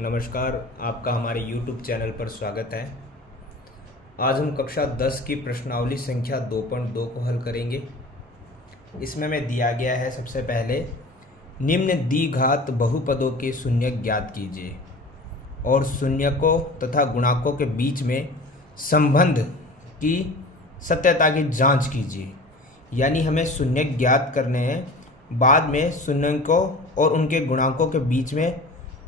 नमस्कार, आपका हमारे YouTube चैनल पर स्वागत है। आज हम कक्षा 10 की प्रश्नावली संख्या 2.2 को हल करेंगे। इसमें हमें दिया गया है सबसे पहले निम्न द्विघात बहुपदों के शून्य ज्ञात कीजिए और शून्यकों तथा गुणांकों के बीच में संबंध की सत्यता की जांच कीजिए। यानी हमें शून्य ज्ञात करने हैं, बाद में शून्यकों और उनके गुणांकों के बीच में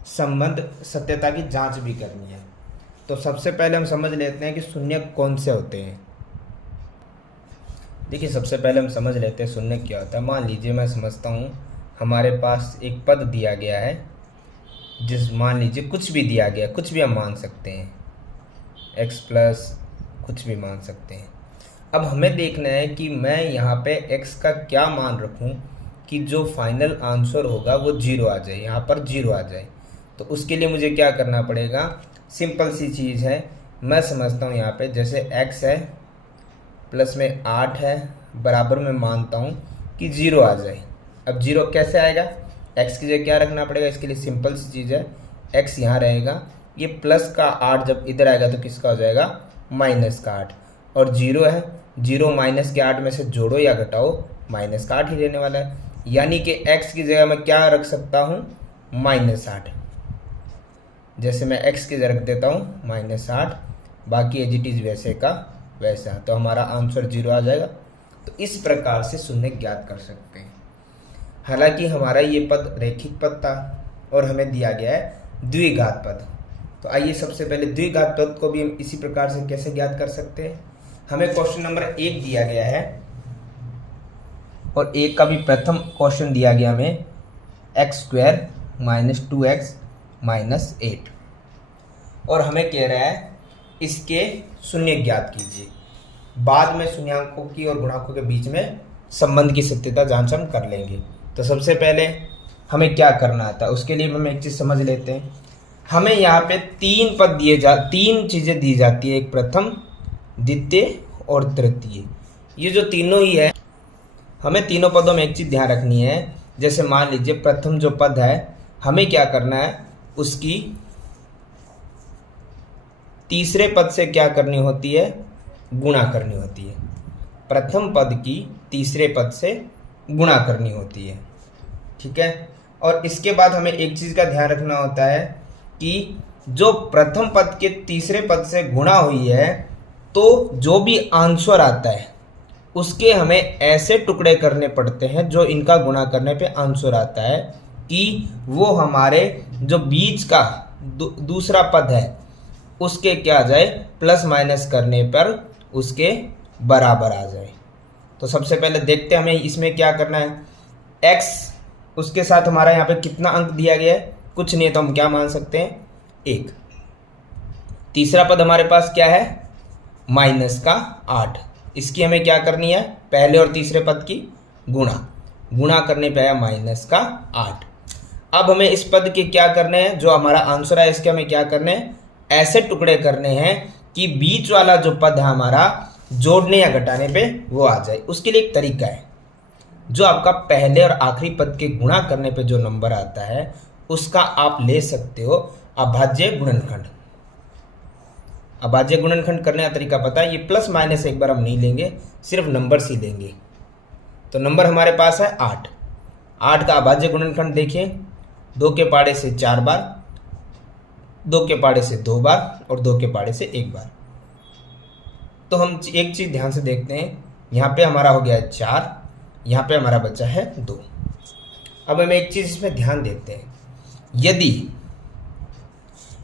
संबंध सत्यता की जांच भी करनी है। तो सबसे पहले हम समझ लेते हैं कि शून्य कौन से होते हैं। देखिए, सबसे पहले हम समझ लेते हैं शून्य क्या होता है। मान लीजिए मैं समझता हूँ हमारे पास एक पद दिया गया है, मान लीजिए कुछ भी दिया गया, कुछ भी हम मान सकते हैं, x प्लस कुछ भी मान सकते हैं। अब हमें देखना है कि मैं यहाँ पे x का क्या मान रखूँ कि जो फाइनल आंसर होगा वो 0 आ जाए, यहाँ पर 0 आ जाए। तो उसके लिए मुझे क्या करना पड़ेगा, सिंपल सी चीज़ है। मैं समझता हूँ यहाँ पे जैसे x है प्लस में 8 है, बराबर में मानता हूँ कि 0 आ जाए। अब 0 कैसे आएगा, x की जगह क्या रखना पड़ेगा, इसके लिए सिंपल सी चीज़ है, x यहाँ रहेगा, ये प्लस का 8 जब इधर आएगा तो किसका हो जाएगा, माइनस का 8। और 0 है, 0 माइनस के 8 में से जोड़ो या घटाओ, माइनस का 8 ही रहने वाला है। यानी कि x की जगह मैं क्या रख सकता हूँ, -8। जैसे मैं x की जगह रख देता हूँ -8, बाकी एज इट इज़ वैसे का वैसा, तो हमारा आंसर 0 आ जाएगा। तो इस प्रकार से शून्य ज्ञात कर सकते हैं। हालांकि हमारा ये पद रैखिक पद था और हमें दिया गया है द्विघात पद। तो आइए सबसे पहले द्विघात पद को भी हम इसी प्रकार से कैसे ज्ञात कर सकते हैं। हमें क्वेश्चन नंबर 1 दिया गया है और 1 का भी प्रथम क्वेश्चन दिया गया हमें, x² - 2x - 8, और हमें कह रहा है इसके शून्य ज्ञात कीजिए। बाद में शून्यांकों की और गुणांकों के बीच में संबंध की सत्यता जांच हम कर लेंगे। तो सबसे पहले हमें क्या करना आता है, उसके लिए हम एक चीज़ समझ लेते हैं। हमें यहाँ पे 3 चीज़ें दी जाती है, एक प्रथम, द्वितीय और तृतीय। ये जो तीनों ही है, हमें तीनों पदों में एक चीज़ ध्यान रखनी है। जैसे मान लीजिए प्रथम जो पद है, हमें क्या करना है, उसकी तीसरे पद से क्या करनी होती है, गुणा करनी होती है। प्रथम पद की तीसरे पद से गुणा करनी होती है, ठीक है। और इसके बाद हमें एक चीज़ का ध्यान रखना होता है कि जो प्रथम पद के तीसरे पद से गुणा हुई है, तो जो भी आंसर आता है उसके हमें ऐसे टुकड़े करने पड़ते हैं जो इनका गुणा करने पे आंसर आता है कि वो हमारे जो बीच का दूसरा पद है उसके क्या आ जाए, प्लस माइनस करने पर उसके बराबर आ जाए। तो सबसे पहले देखते हैं हमें इसमें क्या करना है। x उसके साथ हमारा यहाँ पे कितना अंक दिया गया है, कुछ नहीं है, तो हम क्या मान सकते हैं, 1। तीसरा पद हमारे पास क्या है, -8। इसकी हमें क्या करनी है, पहले और तीसरे पद की गुणा करने पे आया -8। अब हमें इस पद के क्या करने हैं, जो हमारा आंसर है इसके हमें क्या करने हैं, ऐसे टुकड़े करने हैं कि बीच वाला जो पद है हमारा जोड़ने या घटाने पे वो आ जाए। उसके लिए एक तरीका है, जो आपका पहले और आखिरी पद के गुणा करने पे जो नंबर आता है उसका आप ले सकते हो अभाज्य गुणनखंड। अभाज्य गुणनखंड करने का तरीका पता है, ये प्लस माइनस एक बार हम नहीं लेंगे, सिर्फ नंबर ही लेंगे। तो नंबर हमारे पास है 8। 8 का अभाज्य गुणनखंड देखिए, 2 के पाड़े से 4 बार, 2 के पाड़े से 2 बार और 2 के पाड़े से 1 बार। तो हम एक चीज़ ध्यान से देखते हैं, यहाँ पे हमारा हो गया है 4, यहाँ पे हमारा बचा है 2। अब हम एक चीज़ इसमें ध्यान देते हैं, यदि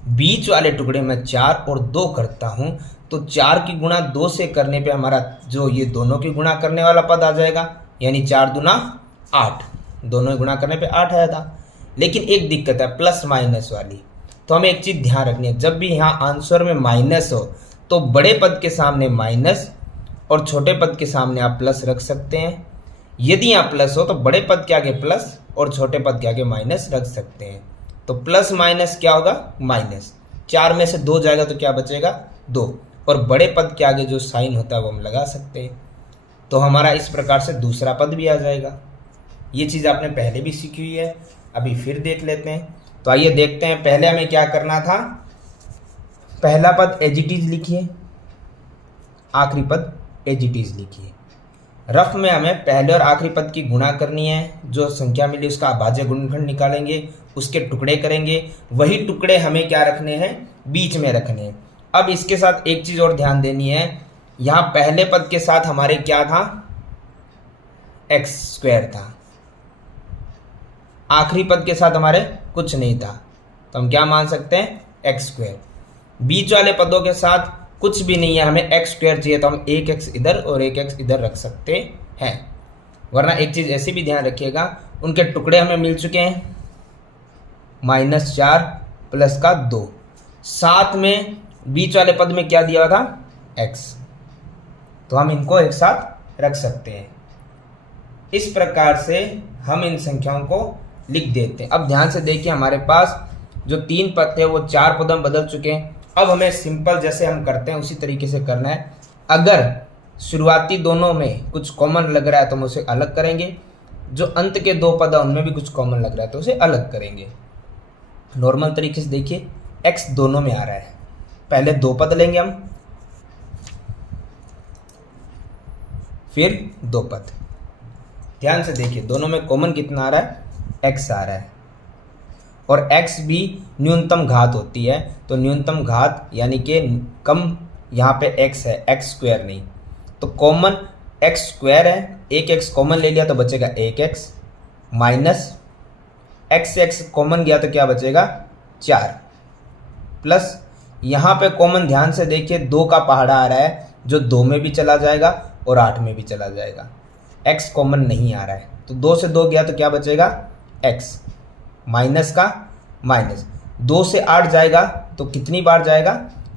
बीच वाले टुकड़े में 4 और 2 करता हूँ तो 4 की गुणा 2 से करने पे हमारा जो ये दोनों की गुणा करने वाला पद आ जाएगा, यानी 4 दूना 8, दोनों की गुणा करने पे 8 आया था। लेकिन एक दिक्कत है प्लस माइनस वाली। तो हमें एक चीज़ ध्यान रखनी है, जब भी यहाँ आंसर में माइनस हो तो बड़े पद के सामने माइनस और छोटे पद के सामने आप प्लस रख सकते हैं। यदि यहाँ प्लस हो तो बड़े पद के आगे प्लस और छोटे पद के आगे माइनस रख सकते हैं। तो प्लस माइनस क्या होगा, माइनस। 4 में से 2 जाएगा तो क्या बचेगा, 2, और बड़े पद के आगे जो साइन होता है वो हम लगा सकते हैं। तो हमारा इस प्रकार से दूसरा पद भी आ जाएगा। ये चीज़ आपने पहले भी सीखी हुई है, अभी फिर देख लेते हैं। तो आइए देखते हैं। पहले हमें क्या करना था, पहला पद एज इट इज लिखिए, आखिरी पद एज इट इज लिखिए। रफ में हमें पहले और आखिरी पद की गुणा करनी है, जो संख्या मिली उसका अभाज्य गुणनखंड निकालेंगे, उसके टुकड़े करेंगे, वही टुकड़े हमें क्या रखने हैं, बीच में रखने हैं। अब इसके साथ एक चीज और ध्यान देनी है, यहां पहले पद के साथ हमारे क्या था, एक्स स्क्वायर था, आखिरी पद के साथ हमारे कुछ नहीं था, तो हम क्या मान सकते हैं, एक्स स्क्वायर। बीच वाले पदों के साथ कुछ भी नहीं है, हमें एक्स स्क्वायर चाहिए, तो हम एक एक्स इधर और एक एक्स इधर रख सकते हैं। वरना एक चीज ऐसी भी ध्यान रखिएगा, उनके टुकड़े हमें मिल चुके हैं, -4 प्लस का 2, साथ में बीच वाले पद में क्या दिया हुआ था, एक्स, तो हम इनको एक साथ रख सकते हैं। इस प्रकार से हम इन संख्याओं को लिख देते हैं। अब ध्यान से देखिए, हमारे पास जो 3 पद थे वो 4 पदों में बदल चुके हैं। अब हमें सिंपल जैसे हम करते हैं उसी तरीके से करना है। अगर शुरुआती दोनों में कुछ कॉमन लग रहा है तो हम उसे अलग करेंगे, जो अंत के 2 पद हैं उनमें भी कुछ कॉमन लग रहा है तो उसे अलग करेंगे। नॉर्मल तरीके से देखिए, एक्स दोनों में आ रहा है, पहले 2 पद लेंगे हम, फिर 2 पद। ध्यान से देखिए, दोनों में कॉमन कितना आ रहा है, एक्स आ रहा है, और x भी न्यूनतम घात होती है, तो न्यूनतम घात यानी कि कम, यहाँ पे x है, x स्क्वायर नहीं, तो कॉमन x स्क्वायर है, एक x कॉमन ले लिया तो बचेगा 1x, माइनस x से x कॉमन गया तो क्या बचेगा 4, प्लस यहाँ पे कॉमन ध्यान से देखिए 2 का पहाड़ा आ रहा है, जो 2 में भी चला जाएगा और 8 में भी चला जाएगा, x कॉमन नहीं आ रहा है, तो 2 से 2 गया तो क्या बचेगा x, माइनस का माइनस, 2 से 8 जाएगा तो कितनी बार जाएगा,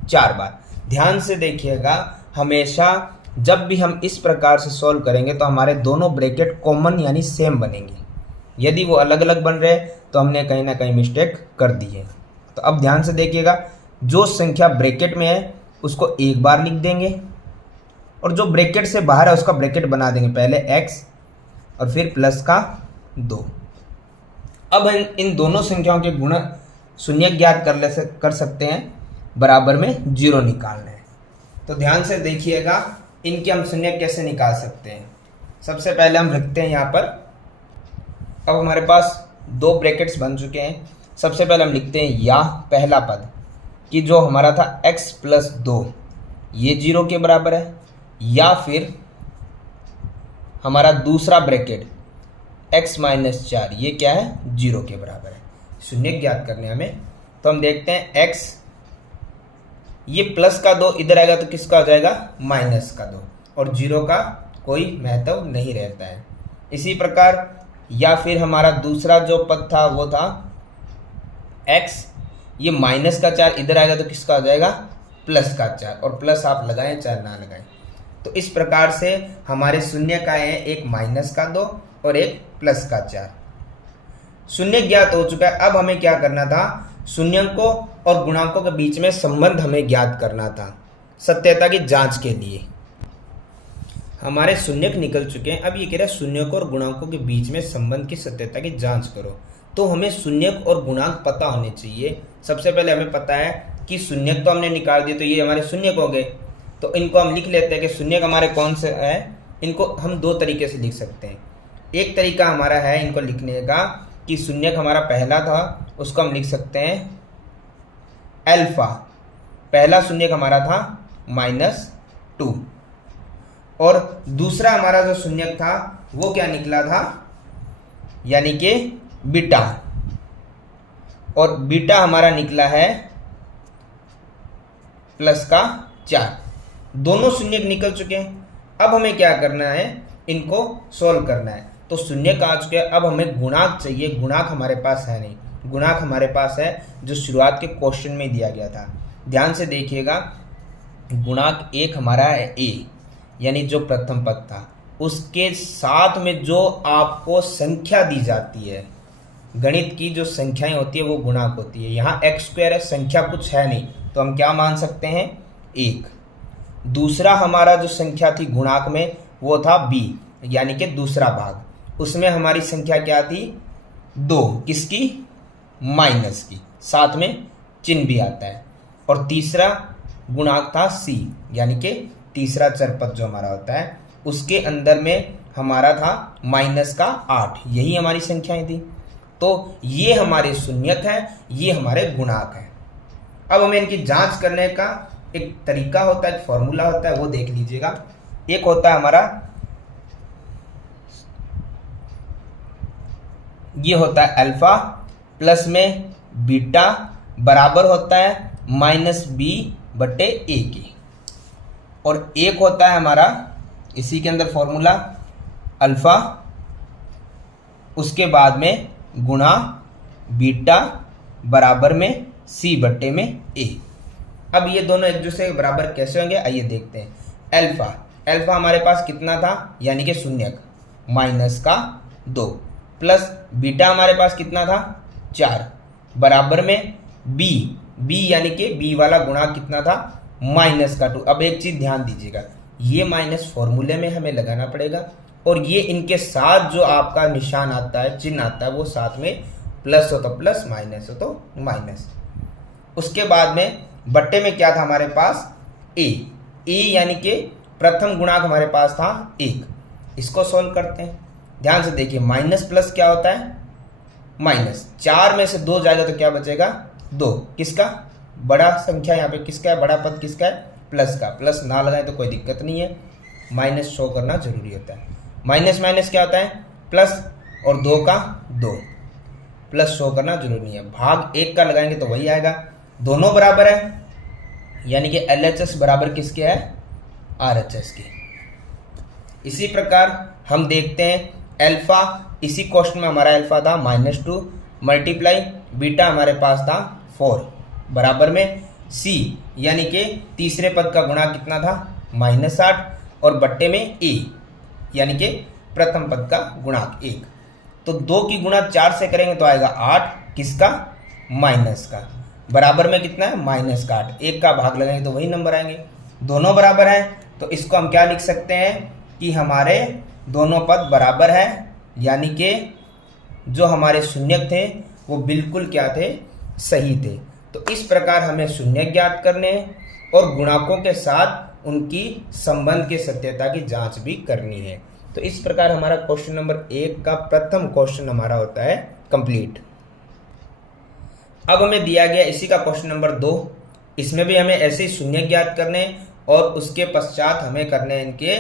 4 बार। ध्यान से देखिएगा, हमेशा जब भी हम इस प्रकार से सॉल्व करेंगे तो हमारे दोनों ब्रैकेट कॉमन यानी सेम बनेंगे। यदि वो अलग अलग बन रहे तो हमने कहीं ना कहीं मिस्टेक कर दी है। तो अब ध्यान से देखिएगा, जो संख्या ब्रैकेट में है उसको एक बार लिख देंगे, और जो ब्रैकेट से बाहर है उसका ब्रैकेट बना देंगे, पहले x और फिर प्लस का 2। अब हम इन दोनों संख्याओं के गुणा शून्य ज्ञात कर सकते हैं, बराबर में 0 निकालना है। तो ध्यान से देखिएगा, इनके हम शून्य कैसे निकाल सकते हैं। सबसे पहले हम रखते हैं यहाँ पर, अब हमारे पास 2 ब्रैकेट्स बन चुके हैं। सबसे पहले हम लिखते हैं या पहला पद कि जो हमारा था x प्लस 2 ये 0 के बराबर है, या फिर हमारा दूसरा ब्रैकेट x माइनस 4 ये क्या है, 0 के बराबर है। शून्य ज्ञात करने हमें, तो हम देखते हैं x, ये प्लस का 2 इधर आएगा तो किसका हो जाएगा, माइनस का 2, और 0 का कोई महत्व नहीं रहता है। इसी प्रकार या फिर हमारा दूसरा जो पद था वो था x, ये माइनस का 4 इधर आएगा तो किसका हो जाएगा, प्लस का 4, और प्लस आप लगाएं चाहे ना लगाएं। तो इस प्रकार से हमारे शून्य का है, एक माइनस का 2 और एक प्लस का 4। शून्य ज्ञात हो चुका है। अब हमें क्या करना था, शून्यंकों और गुणांकों के बीच में संबंध हमें ज्ञात करना था, सत्यता की जांच के लिए। हमारे शून्यक निकल चुके हैं। अब ये कह रहा है शून्यकों और गुणांकों के बीच में संबंध की सत्यता की जांच करो, तो हमें शून्यक और गुणांक पता होने चाहिए। सबसे पहले हमें पता है कि शून्यक तो हमने निकाल दिए, तो ये हमारे शून्यक हो गए। तो इनको हम लिख लेते हैं कि शून्यक हमारे कौन से हैं। इनको हम 2 तरीके से लिख सकते हैं। एक तरीका हमारा है इनको लिखने का कि शून्यक हमारा पहला था, उसको हम लिख सकते हैं अल्फा। पहला शून्यक हमारा था -2, और दूसरा हमारा जो शून्यक था वो क्या निकला था, यानी कि बीटा, और बीटा हमारा निकला है प्लस का 4। दोनों शून्यक निकल चुके हैं। अब हमें क्या करना है, इनको सोल्व करना है। तो शून्यक आ चुके हैं, अब हमें गुणांक चाहिए। गुणांक हमारे पास है नहीं, गुणांक हमारे पास है जो शुरुआत के क्वेश्चन में दिया गया था। ध्यान से देखिएगा, गुणांक 1 हमारा है a, यानी जो प्रथम पद था, उसके साथ में जो आपको संख्या दी जाती है, गणित की जो संख्याएं होती है वो गुणांक होती है। यहाँ x स्क्वायर है, संख्या कुछ है नहीं, तो हम क्या मान सकते हैं, 1। दूसरा हमारा जो संख्या थी गुणांक में वो था b, यानी कि दूसरा भाग, उसमें हमारी संख्या क्या थी, 2। किसकी, माइनस की, साथ में चिन्ह भी आता है। और तीसरा गुणांक था c, यानी कि तीसरा चर पद जो हमारा होता है उसके अंदर में हमारा था माइनस का 8, यही हमारी संख्याएं थी। तो ये हमारे शून्यक है, ये हमारे गुणांक है। अब हमें इनकी जांच करने का एक तरीका होता है, एक फॉर्मूला होता है, वो देख लीजिएगा। एक होता है हमारा, ये होता है अल्फा प्लस में बीटा बराबर होता है माइनस बी बटे ए की। और एक होता है हमारा इसी के अंदर फॉर्मूला अल्फा, उसके बाद में गुणा बीटा बराबर में सी बटे में ए। अब ये दोनों एक दूसरे के बराबर कैसे होंगे, आइए देखते हैं। अल्फा हमारे पास कितना था, यानी कि शून्यक माइनस का 2, प्लस बीटा हमारे पास कितना था 4, बराबर में बी यानी कि बी वाला गुणा कितना था माइनस का 2। अब एक चीज ध्यान दीजिएगा, ये माइनस फॉर्मूले में हमें लगाना पड़ेगा, और ये इनके साथ जो आपका निशान आता है, चिन्ह आता है, वो साथ में प्लस हो तो प्लस, माइनस हो तो माइनस। उसके बाद में बट्टे में क्या था हमारे पास ए यानी कि प्रथम गुणांक हमारे पास था 1। इसको सोल्व करते हैं, ध्यान से देखिए। माइनस प्लस क्या होता है माइनस, 4 में से 2 जाएगा तो क्या बचेगा 2। किसका बड़ा संख्या, यहाँ पे किसका है बड़ा पद, किसका है प्लस का। प्लस ना लगाए तो कोई दिक्कत नहीं है, माइनस शो करना जरूरी होता है। माइनस माइनस क्या होता है प्लस, और 2 का 2, प्लस शो करना जरूरी नहीं है। भाग 1 का लगाएंगे तो वही आएगा, दोनों बराबर है, यानी कि LHS बराबर किसके है RHS के। इसी प्रकार हम देखते हैं अल्फा, इसी क्वेश्चन में हमारा अल्फा था -2 मल्टीप्लाई बीटा हमारे पास था 4 बराबर में C, यानी कि तीसरे पद का गुणा कितना था -8, और बट्टे में A यानी कि प्रथम पद का गुणांक 1। तो 2 की गुणा 4 से करेंगे तो आएगा 8, किसका माइनस का, बराबर में कितना है माइनस का 8। 1 का भाग लगाएंगे तो वही नंबर आएंगे, दोनों बराबर हैं। तो इसको हम क्या लिख सकते हैं कि हमारे दोनों पद बराबर है, यानी कि जो हमारे शून्यक थे वो बिल्कुल क्या थे सही थे। तो इस प्रकार हमें शून्यक ज्ञात करने और गुणांकों के साथ उनकी संबंध की सत्यता की जांच भी करनी है। तो इस प्रकार हमारा क्वेश्चन नंबर 1 का प्रथम क्वेश्चन हमारा होता है कंप्लीट। अब हमें दिया गया इसी का क्वेश्चन नंबर 2, इसमें भी हमें ऐसे ही शून्यक ज्ञात करने और उसके पश्चात हमें करने इनके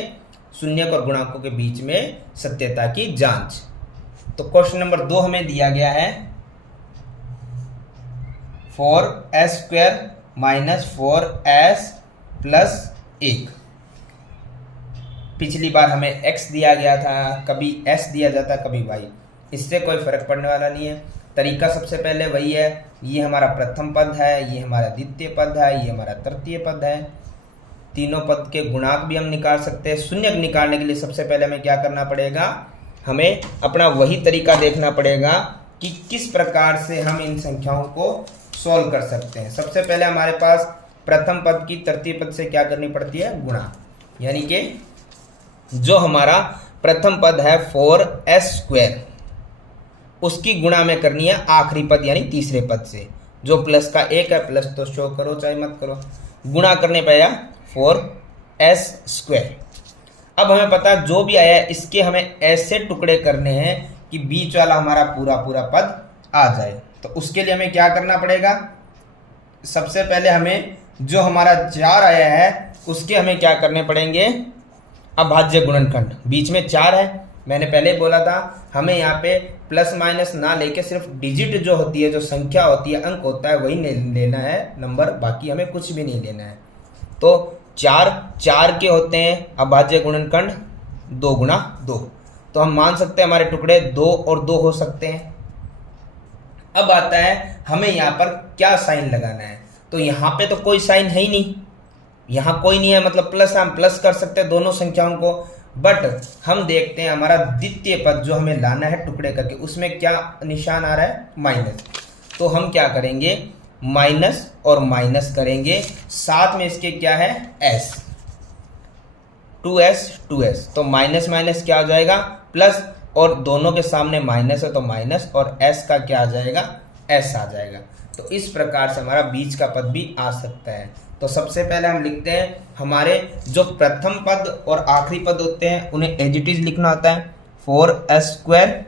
शून्यक और गुणांकों के बीच में सत्यता की जांच। तो क्वेश्चन नंबर 2 हमें दिया गया है 4s² - 4s + 1। पिछली बार हमें x दिया गया था, कभी s दिया जाता, कभी y, इससे कोई फर्क पड़ने वाला नहीं है। तरीका सबसे पहले वही है, ये हमारा प्रथम पद है, ये हमारा द्वितीय पद है, ये हमारा तृतीय पद है। तीनों पद के गुणांक भी हम निकाल सकते हैं। शून्यक निकालने के लिए सबसे पहले हमें क्या करना पड़ेगा, हमें अपना वही तरीका देखना पड़ेगा कि किस प्रकार से हम इन संख्याओं को सॉल्व कर सकते हैं। सबसे पहले हमारे पास प्रथम पद की तृतीय पद से क्या करनी पड़ती है गुणा, यानी कि जो हमारा प्रथम पद है 4s², उसकी गुणा में करनी है आखिरी पद यानी तीसरे पद से, जो प्लस का 1 है, प्लस तो शो करो चाहे मत करो, गुणा करने पे आया 4s²। अब हमें पता जो भी आया इसके हमें ऐसे टुकड़े करने हैं कि बीच वाला हमारा पूरा पूरा पद आ जाए। तो उसके लिए हमें क्या करना पड़ेगा, सबसे पहले हमें जो हमारा 4 आया है उसके हमें क्या करने पड़ेंगे अभाज्य गुणनखंड। बीच में 4 है, मैंने पहले बोला था हमें यहाँ पे प्लस माइनस ना लेके सिर्फ डिजिट जो होती है, जो संख्या होती है, अंक होता है, वही लेना है नंबर, बाकी हमें कुछ भी नहीं लेना है। तो 4 के होते हैं अभाज्य गुणनखंड 2 × 2, तो हम मान सकते हैं हमारे टुकड़े 2 और 2 हो सकते हैं। अब आता है हमें यहाँ पर क्या साइन लगाना है, तो यहाँ पे तो कोई साइन है ही नहीं, यहाँ कोई नहीं है, मतलब प्लस, हम प्लस कर सकते हैं दोनों संख्याओं को। बट हम देखते हैं हमारा द्वितीय पद जो हमें लाना है टुकड़े करके, उसमें क्या निशान आ रहा है माइनस। तो हम क्या करेंगे माइनस और माइनस करेंगे, साथ में इसके क्या है s, 2s, तो माइनस माइनस क्या आ जाएगा प्लस, और दोनों के सामने माइनस है तो माइनस, और s का क्या आ जाएगा एस आ जाएगा। तो इस प्रकार से हमारा बीच का पद भी आ सकता है। तो सबसे पहले हम लिखते हैं हमारे जो प्रथम पद और आखिरी पद होते हैं उन्हें एज इट इज लिखना होता है 4s²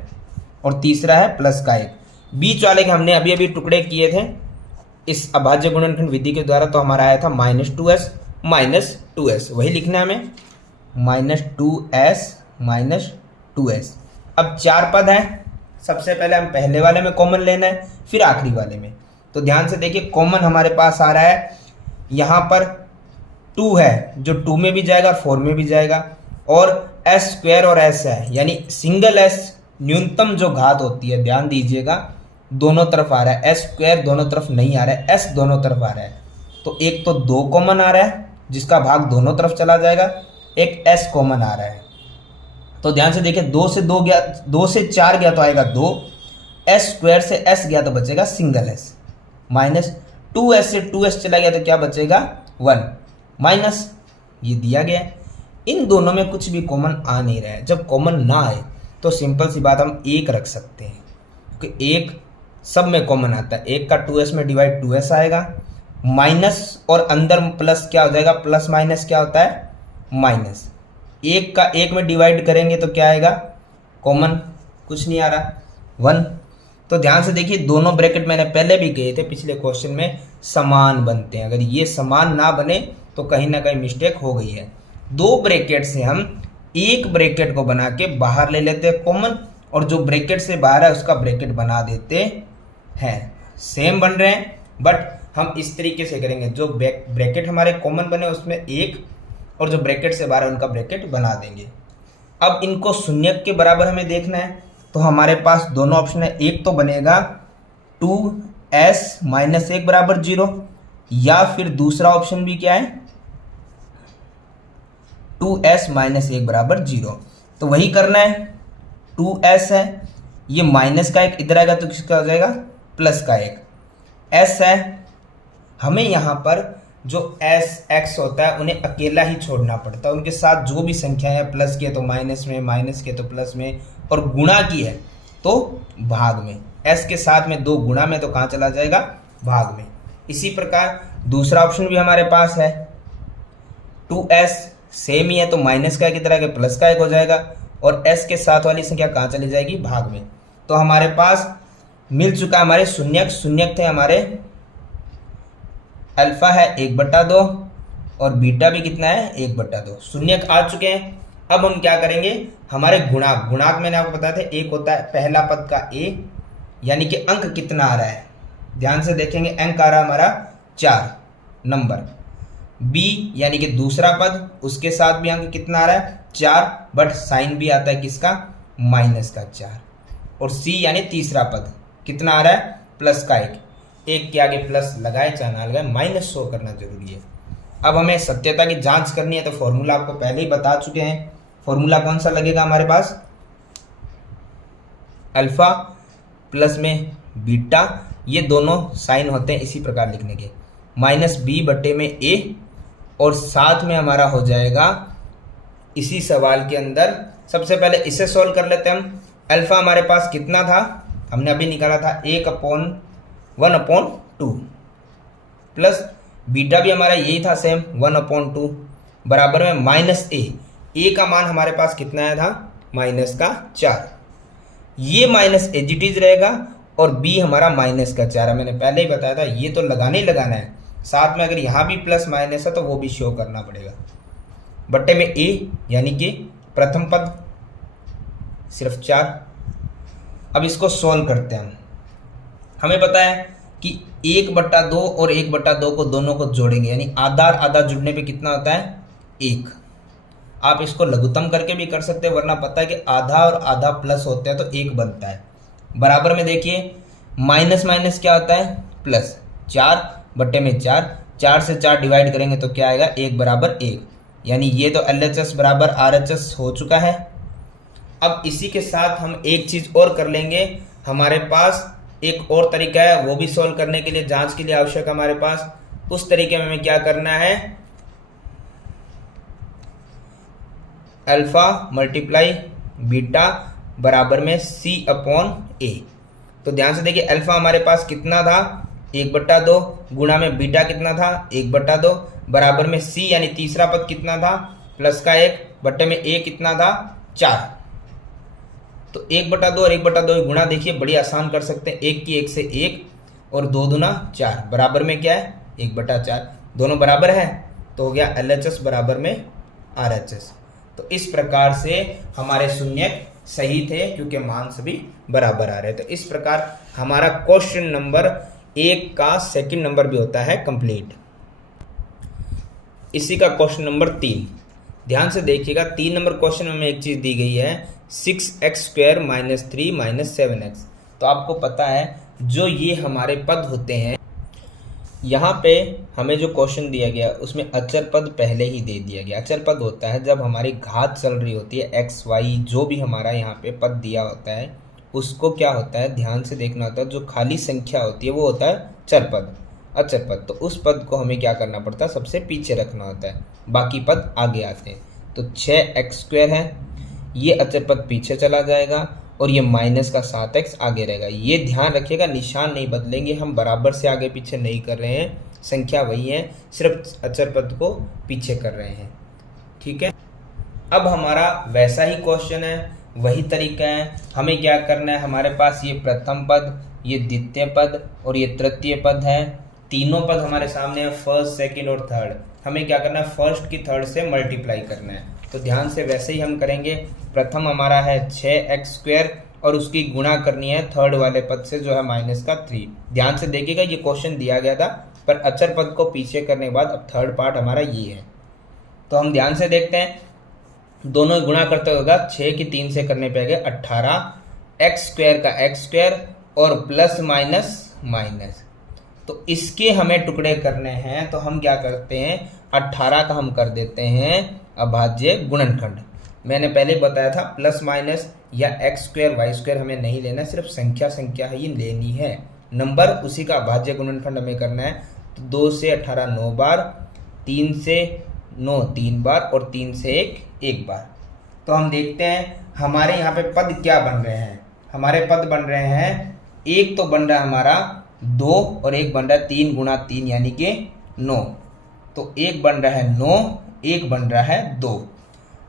और तीसरा है प्लस का 1। बीच वाले के हमने अभी अभी टुकड़े किए थे इस अभाज्य गुणनखंड विधि के द्वारा, तो हमारा आया था -2s वही लिखना है हमें, -2s। अब 4 पद है, सबसे पहले हम पहले वाले में कॉमन लेना है फिर आखिरी वाले में। तो ध्यान से देखिए कॉमन हमारे पास आ रहा है, यहाँ पर 2 है जो 2 में भी जाएगा 4 में भी जाएगा, और s² और s है यानी सिंगल s न्यूनतम जो घात होती है, ध्यान दीजिएगा दोनों तरफ आ रहा है, s² दोनों तरफ नहीं आ रहा है, s दोनों तरफ आ रहा है। तो एक तो 2 कॉमन आ रहा है जिसका भाग दोनों तरफ चला जाएगा, एक s कॉमन आ रहा है। तो ध्यान से देखिए 2 से 2 गया, 2 से 4 गया तो आएगा 2, s² से s गया तो बचेगा सिंगल s, -2s से 2s चला गया तो क्या बचेगा 1, माइनस ये दिया गया है। इन दोनों में कुछ भी कॉमन आ नहीं रहा है। जब कॉमन ना आए तो सिंपल सी बात हम 1 रख सकते हैं, क्योंकि 1 सब में कॉमन आता है। 1 का 2s में डिवाइड 2s आएगा, माइनस और अंदर प्लस क्या हो जाएगा, प्लस माइनस क्या होता है माइनस। 1 का 1 में डिवाइड करेंगे तो क्या आएगा, कॉमन कुछ नहीं आ रहा 1। तो ध्यान से देखिए दोनों ब्रैकेट मैंने पहले भी कहे थे पिछले क्वेश्चन में समान बनते हैं, अगर ये समान ना बने तो कहीं ना कहीं मिस्टेक हो गई है। 2 ब्रैकेट से हम एक ब्रैकेट को बना के बाहर ले लेते हैं कॉमन, और जो ब्रैकेट से बाहर है उसका ब्रैकेट बना देते हैं। सेम बन रहे हैं बट हम इस तरीके से करेंगे, जो ब्रैकेट हमारे कॉमन बने उसमें 1 और जो ब्रैकेट से बाहर है उनका ब्रैकेट बना देंगे। अब इनको शून्य के बराबर हमें देखना है, तो हमारे पास दोनों ऑप्शन है। एक तो बनेगा 2s - 1 बराबर 0, या फिर दूसरा ऑप्शन भी क्या है 2s - 1 बराबर 0। तो वही करना है, 2s है, ये माइनस का 1 इधर आएगा तो किसका हो जाएगा प्लस का 1, s है, हमें यहाँ पर जो s x होता है उन्हें अकेला ही छोड़ना पड़ता है, उनके साथ जो भी संख्या है प्लस की है तो माइनस में, माइनस की है तो प्लस में, और गुणा की है तो भाग में। s के साथ में 2 गुणा में तो कहाँ चला जाएगा भाग में। इसी प्रकार दूसरा ऑप्शन भी हमारे पास है, 2s सेम ही है तो माइनस का 1 इधर आके प्लस का 1 हो जाएगा, और s के साथ वाली संख्या कहाँ चली जाएगी भाग में। तो हमारे पास मिल चुका हमारे शून्यक थे हमारे, अल्फा है 1/2 और बीटा भी कितना है 1/2, शून्यक आ चुके हैं। अब हम क्या करेंगे, हमारे गुणाक मैंने आपको बताया था, एक होता है पहला पद का a यानी कि अंक कितना आ रहा है, ध्यान से देखेंगे अंक आ रहा है हमारा 4 नंबर, b यानी कि दूसरा पद उसके साथ भी अंक कितना आ रहा है 4, बट साइन भी आता है किसका -4, और c यानी तीसरा पद कितना आ रहा है प्लस का 1, एक के आगे प्लस लगाए चाहे ना लगाए माइनस शो करना जरूरी है। अब हमें सत्यता की जांच करनी है, तो फॉर्मूला आपको पहले ही बता चुके हैं। फॉर्मूला कौन सा लगेगा हमारे पास, अल्फा प्लस में बीटा, ये दोनों साइन होते हैं इसी प्रकार लिखने के, -b/a, और साथ में हमारा हो जाएगा इसी सवाल के अंदर, सबसे पहले इसे सॉल्व कर लेते हैं हम। अल्फा हमारे पास कितना था, हमने अभी निकाला था 1/2 प्लस बीटा भी हमारा यही था सेम 1/2 बराबर में -a का मान हमारे पास कितना आया था -4, ये माइनस एज इट इज रहेगा, और b हमारा -4 है, मैंने पहले ही बताया था ये तो लगाना ही लगाना है, साथ में अगर यहाँ भी प्लस माइनस है तो वो भी शो करना पड़ेगा, बट्टे में a यानी कि प्रथम पद सिर्फ 4। अब इसको सॉल्व करते हैं हम, हमें पता है कि 1/2 और 1/2 को दोनों को जोड़ेंगे यानी आधा आधा जुड़ने पे कितना होता है 1। आप इसको लघुत्तम करके भी कर सकते हैं, वरना पता है कि आधा और आधा प्लस होते हैं तो 1 बनता है। बराबर में देखिए माइनस माइनस क्या होता है प्लस, 4/4, 4 से 4 डिवाइड करेंगे तो क्या आएगा 1 बराबर 1, यानी ये तो LHS बराबर RHS हो चुका है। अब इसी के साथ हम एक चीज़ और कर लेंगे, हमारे पास एक और तरीका है, वो भी सॉल्व करने के लिए जांच के लिए आवश्यक है हमारे पास। उस तरीके में हमें क्या करना है, अल्फा मल्टीप्लाई बीटा बराबर में C/A, तो ध्यान से देखिए अल्फा हमारे पास कितना था 1/2 गुणा में बीटा कितना था 1/2 बराबर में सी यानी तीसरा पद कितना था प्लस का 1 बट्टे में a कितना था 4। तो 1/2 और 1/2 गुणा देखिए बड़ी आसान कर सकते हैं, 1 की 1 से 1 और 2 दूना 4 बराबर में क्या है 1/4, दोनों बराबर है तो हो गया LHS बराबर में RHS। तो इस प्रकार से हमारे शून्यक सही थे क्योंकि मान सभी बराबर आ रहे। तो इस प्रकार हमारा क्वेश्चन नंबर 1 का सेकंड नंबर भी होता है कंप्लीट। इसी का क्वेश्चन नंबर 3 ध्यान से देखिएगा। 3 नंबर क्वेश्चन में एक चीज दी गई है 6x² - 3 - 7x। तो आपको पता है जो ये हमारे पद होते हैं, यहाँ पे हमें जो क्वेश्चन दिया गया उसमें अचर पद पहले ही दे दिया गया। अचर पद होता है जब हमारी घात चल रही होती है x y जो भी हमारा यहाँ पे पद दिया होता है उसको क्या होता है ध्यान से देखना होता है, जो खाली संख्या होती है वो होता है चर पद अचर पद। तो उस पद को हमें क्या करना पड़ता है सबसे पीछे रखना होता है, बाकी पद आगे आते हैं। तो 6x² है, ये अचर पद पीछे चला जाएगा और ये माइनस का 7x आगे रहेगा। ये ध्यान रखिएगा निशान नहीं बदलेंगे, हम बराबर से आगे पीछे नहीं कर रहे हैं, संख्या वही है, सिर्फ अचर पद को पीछे कर रहे हैं। ठीक है, अब हमारा वैसा ही क्वेश्चन है, वही तरीका है। हमें क्या करना है, हमारे पास ये प्रथम पद, ये द्वितीय पद और ये तृतीय पद है। तीनों पद हमारे सामने है, फर्स्ट सेकंड और थर्ड। हमें क्या करना है फर्स्ट की थर्ड से मल्टीप्लाई करना है। तो ध्यान से वैसे ही हम करेंगे। प्रथम हमारा है 6x² और उसकी गुणा करनी है थर्ड वाले पद से जो है -3। ध्यान से देखिएगा ये क्वेश्चन दिया गया था पर अचर पद को पीछे करने के बाद अब थर्ड पार्ट हमारा ये है। तो हम ध्यान से देखते हैं, दोनों गुणा करते होगा 6 की 3 से करने पे 18 x² का x² और प्लस माइनस। तो इसके हमें टुकड़े करने हैं तो हम क्या करते हैं 18 का हम कर देते हैं अभाज्य गुणनखंड। मैंने पहले बताया था प्लस माइनस या x² y² हमें नहीं लेना, सिर्फ संख्या ही लेनी है। नंबर उसी का अभाज्य गुणनखंड हमें करना है। तो 2 से 18 9 बार, 3 से 9 3 बार और 3 से 1 बार। तो हम देखते हैं हमारे यहाँ पे पद क्या बन रहे हैं। हमारे पद बन रहे हैं, एक तो बन रहा है हमारा 2 और एक बन रहा है 3 गुणा 3 यानी कि 9। तो एक बन रहा है 9, एक बन रहा है 2।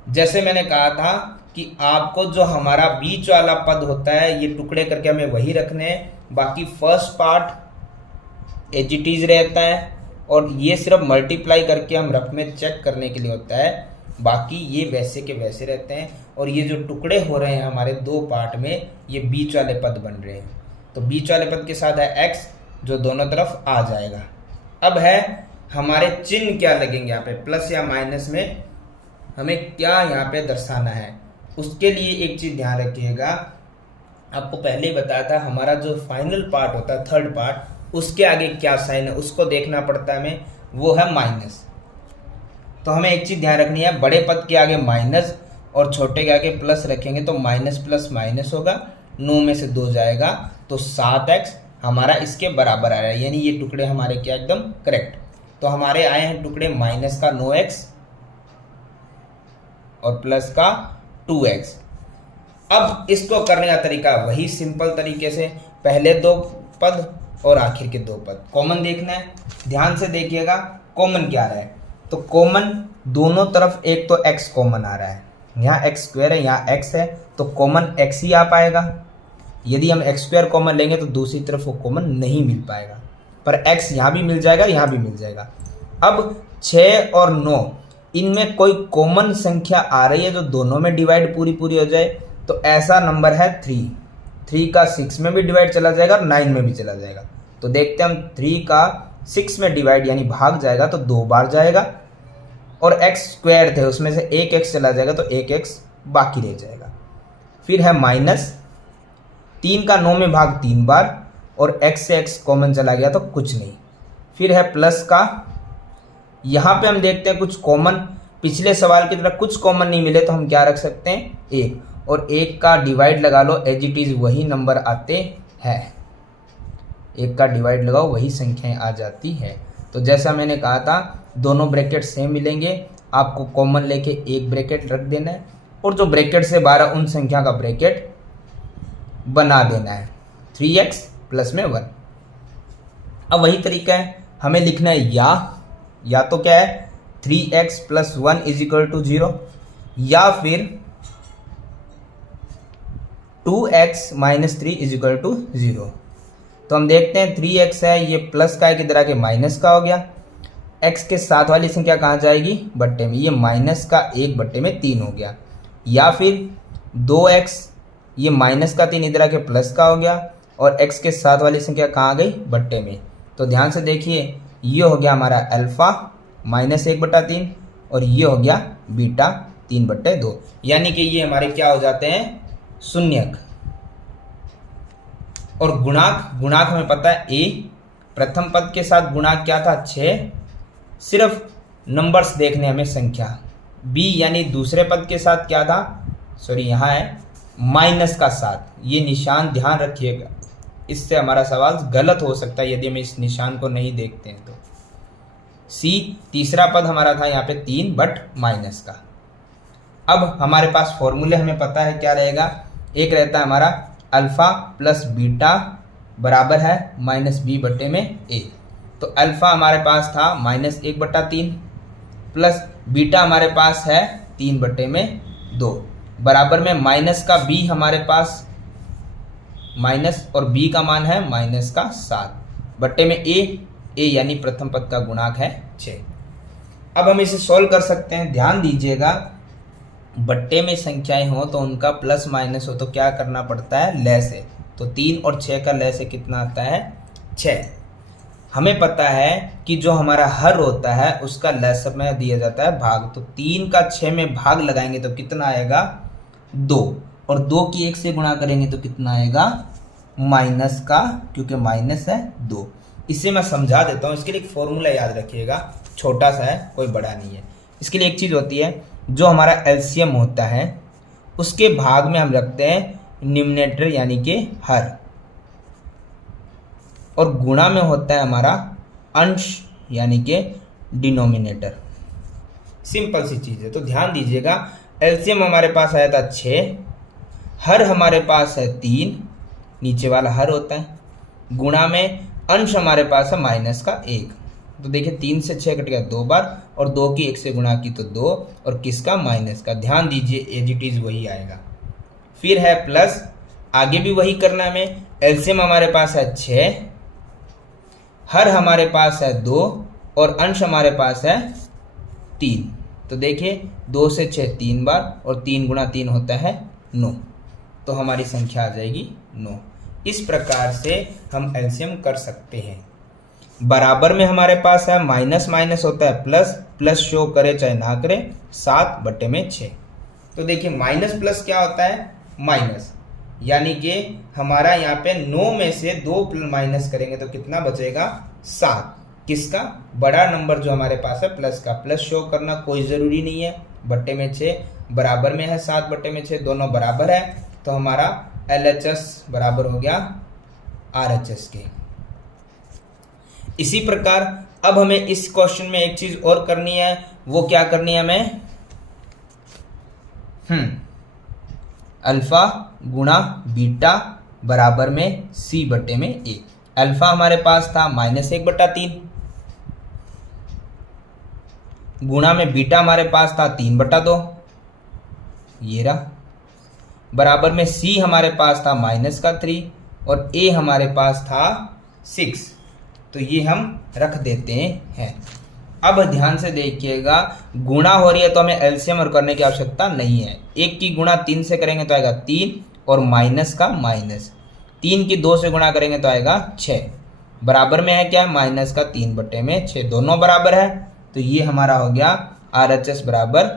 जैसे मैंने कहा था कि आपको जो हमारा बीच वाला पद होता है ये टुकड़े करके हमें वही रखने हैं, बाकी first part as it is रहता है और ये सिर्फ मल्टीप्लाई करके हम रफ में चेक करने के लिए होता है, बाकी ये वैसे के वैसे रहते हैं। और ये जो टुकड़े हो रहे हैं हमारे 2 पार्ट में, ये बीच वाले पद बन रहे हैं। तो बीच वाले पद के साथ है x जो दोनों तरफ आ जाएगा। अब है हमारे चिन्ह क्या लगेंगे यहाँ पे, प्लस या माइनस में हमें क्या यहाँ पे दर्शाना है। उसके लिए एक चीज ध्यान रखिएगा, आपको पहले ही बताया था हमारा जो फाइनल पार्ट होता है थर्ड पार्ट, उसके आगे क्या साइन है उसको देखना पड़ता है हमें, वो है माइनस। तो हमें एक चीज ध्यान रखनी है, बड़े पद के आगे माइनस और छोटे के आगे प्लस रखेंगे तो माइनस प्लस माइनस होगा, 9 में से 2 जाएगा तो 7x हमारा इसके बराबर आ रहा है, यानी ये टुकड़े हमारे क्या एकदम करेक्ट। तो हमारे आए हैं टुकड़े माइनस का 9x और प्लस का 2x। अब इसको करने का तरीका वही सिंपल तरीके से, पहले 2 पद और आखिर के 2 पद कॉमन देखना है। ध्यान से देखिएगा कॉमन क्या रहा है, तो कॉमन दोनों तरफ एक तो x कॉमन आ रहा है, यहाँ x² है यहाँ x है तो कॉमन x ही आ पाएगा। यदि हम x² कॉमन लेंगे तो दूसरी तरफ वो कॉमन नहीं मिल पाएगा, पर x यहाँ भी मिल जाएगा यहाँ भी मिल जाएगा। अब 6 और 9 इनमें कोई कॉमन संख्या आ रही है जो दोनों में डिवाइड पूरी हो जाए, तो ऐसा नंबर है 3 का 6 में भी डिवाइड चला जाएगा और 9 में भी चला जाएगा। तो देखते हैं हम 3 का 6 में डिवाइड यानी भाग जाएगा तो 2 बार जाएगा, और x² थे उसमें से एक x चला जाएगा तो एक x बाकी रह जाएगा। फिर है माइनस, 3 का 9 में भाग 3 बार और x से x कॉमन चला गया तो कुछ नहीं। फिर है प्लस का, यहाँ पे हम देखते हैं कुछ कॉमन, पिछले सवाल की तरह कुछ कॉमन नहीं मिले तो हम क्या रख सकते हैं 1, और 1 का डिवाइड लगा लो एज इट इज वही नंबर आते हैं, 1 का डिवाइड लगाओ वही संख्याएं आ जाती है। तो जैसा मैंने कहा था दोनों ब्रैकेट सेम मिलेंगे, आपको कॉमन लेके एक ब्रैकेट रख देना है और जो ब्रैकेट से 12 उन संख्या का ब्रैकेट बना देना है। 3x प्लस में 1। अब वही तरीका है, हमें लिखना है या तो क्या है 3x plus 1 is equal to 0, या फिर 2x minus 3 is equal to 0। तो हम देखते हैं 3x है, ये प्लस का है, किधर आके माइनस का हो गया। x के साथ वाली संख्या कहाँ जाएगी, बट्टे में, ये माइनस का 1 बट्टे में 3 हो गया। या फिर 2x, ये माइनस का 3 इधर आके प्लस का हो गया, और x के साथ वाली संख्या कहाँ आ गई, बट्टे में। तो ध्यान से देखिए, ये हो गया हमारा अल्फा माइनस 1/3, और ये हो गया बीटा 3/2, यानी कि ये हमारे क्या हो जाते हैं, शून्यक। और गुणाक हमें पता है a, प्रथम पद के साथ गुणाक क्या था 6, सिर्फ नंबर्स देखने हमें संख्या। b यानी दूसरे पद के साथ क्या था, सॉरी यहाँ है माइनस का 7, ये निशान ध्यान रखिएगा, इससे हमारा सवाल गलत हो सकता है यदि हम इस निशान को नहीं देखते हैं। तो c तीसरा पद हमारा था यहाँ पे 3 बट माइनस का। अब हमारे पास फॉर्मूले हमें पता है क्या रहेगा, एक रहता है हमारा अल्फा प्लस बीटा बराबर है माइनस बी बट्टे में a। तो अल्फा हमारे पास था माइनस 1/3 प्लस बीटा हमारे पास है 3/2 बराबर में माइनस का b हमारे पास माइनस, और b का मान है माइनस का 7 बट्टे में a यानी प्रथम पद का गुणाक है 6। अब हम इसे सॉल्व कर सकते हैं। ध्यान दीजिएगा, बट्टे में संख्याएं हो तो उनका प्लस माइनस हो तो क्या करना पड़ता है, लय से। तो 3 और 6 का लय से कितना आता है, 6। हमें पता है कि जो हमारा हर होता है उसका लय में दिया जाता है भाग। तो 3 का 6 में भाग लगाएंगे तो कितना आएगा, 2, और 2 की 1 से गुणा करेंगे तो कितना आएगा, माइनस का, क्योंकि माइनस है 2। इसे मैं समझा देता हूँ, इसके लिए एक फॉर्मूला याद रखिएगा, छोटा सा है, कोई बड़ा नहीं है। इसके लिए एक चीज़ होती है, जो हमारा एलसीएम होता है उसके भाग में हम रखते हैं न्यूमरेटर यानी कि हर, और गुणा में होता है हमारा अंश यानी कि डिनोमिनेटर। सिंपल सी चीज़ है। तो ध्यान दीजिएगा, एलसीएम हमारे पास आया था 6, हर हमारे पास है 3, नीचे वाला हर होता है, गुणा में अंश हमारे पास है माइनस का 1। तो देखिए 3 से 6 कट गया 2 बार, और 2 की 1 से गुणा की तो 2, और किसका, माइनस का। ध्यान दीजिए एज इट इज वही आएगा। फिर है प्लस, आगे भी वही करना हमें। एलसीएम हमारे पास है 6, हर हमारे पास है 2, और अंश हमारे पास है 3। तो देखिए 2 से 6 3 बार, और 3 गुणा 3 होता है 9, तो हमारी संख्या आ जाएगी 9। इस प्रकार से हम एलसीएम कर सकते हैं। बराबर में हमारे पास है माइनस माइनस होता है प्लस, प्लस शो करे चाहे ना करे, 7/6। तो देखिए माइनस प्लस क्या होता है, माइनस, यानी कि हमारा यहाँ पे 9 में से 2 माइनस करेंगे तो कितना बचेगा, 7। किसका, बड़ा नंबर जो हमारे पास है प्लस का। प्लस शो करना कोई ज़रूरी नहीं है, बट्टे में 6 बराबर में है 7/6, दोनों बराबर है। तो हमारा LHS बराबर हो गया RHS के। इसी प्रकार अब हमें इस क्वेश्चन में एक चीज और करनी है, वो क्या करनी है हमें, अल्फा गुणा बीटा बराबर में C/A। अल्फा हमारे पास था -1/3, गुणा में बीटा हमारे पास था 3/2, ये रहा, बराबर में C हमारे पास था -3, और A हमारे पास था 6। तो ये हम रख देते हैं। अब ध्यान से देखिएगा, गुणा हो रही है तो हमें एलसीएम करने की आवश्यकता नहीं है। 1 की गुणा 3 से करेंगे तो आएगा 3, और माइनस का माइनस, 3 की 2 से गुणा करेंगे तो आएगा 6, बराबर में है क्या, माइनस का 3/6, दोनों बराबर है। तो ये हमारा हो गया RHS बराबर,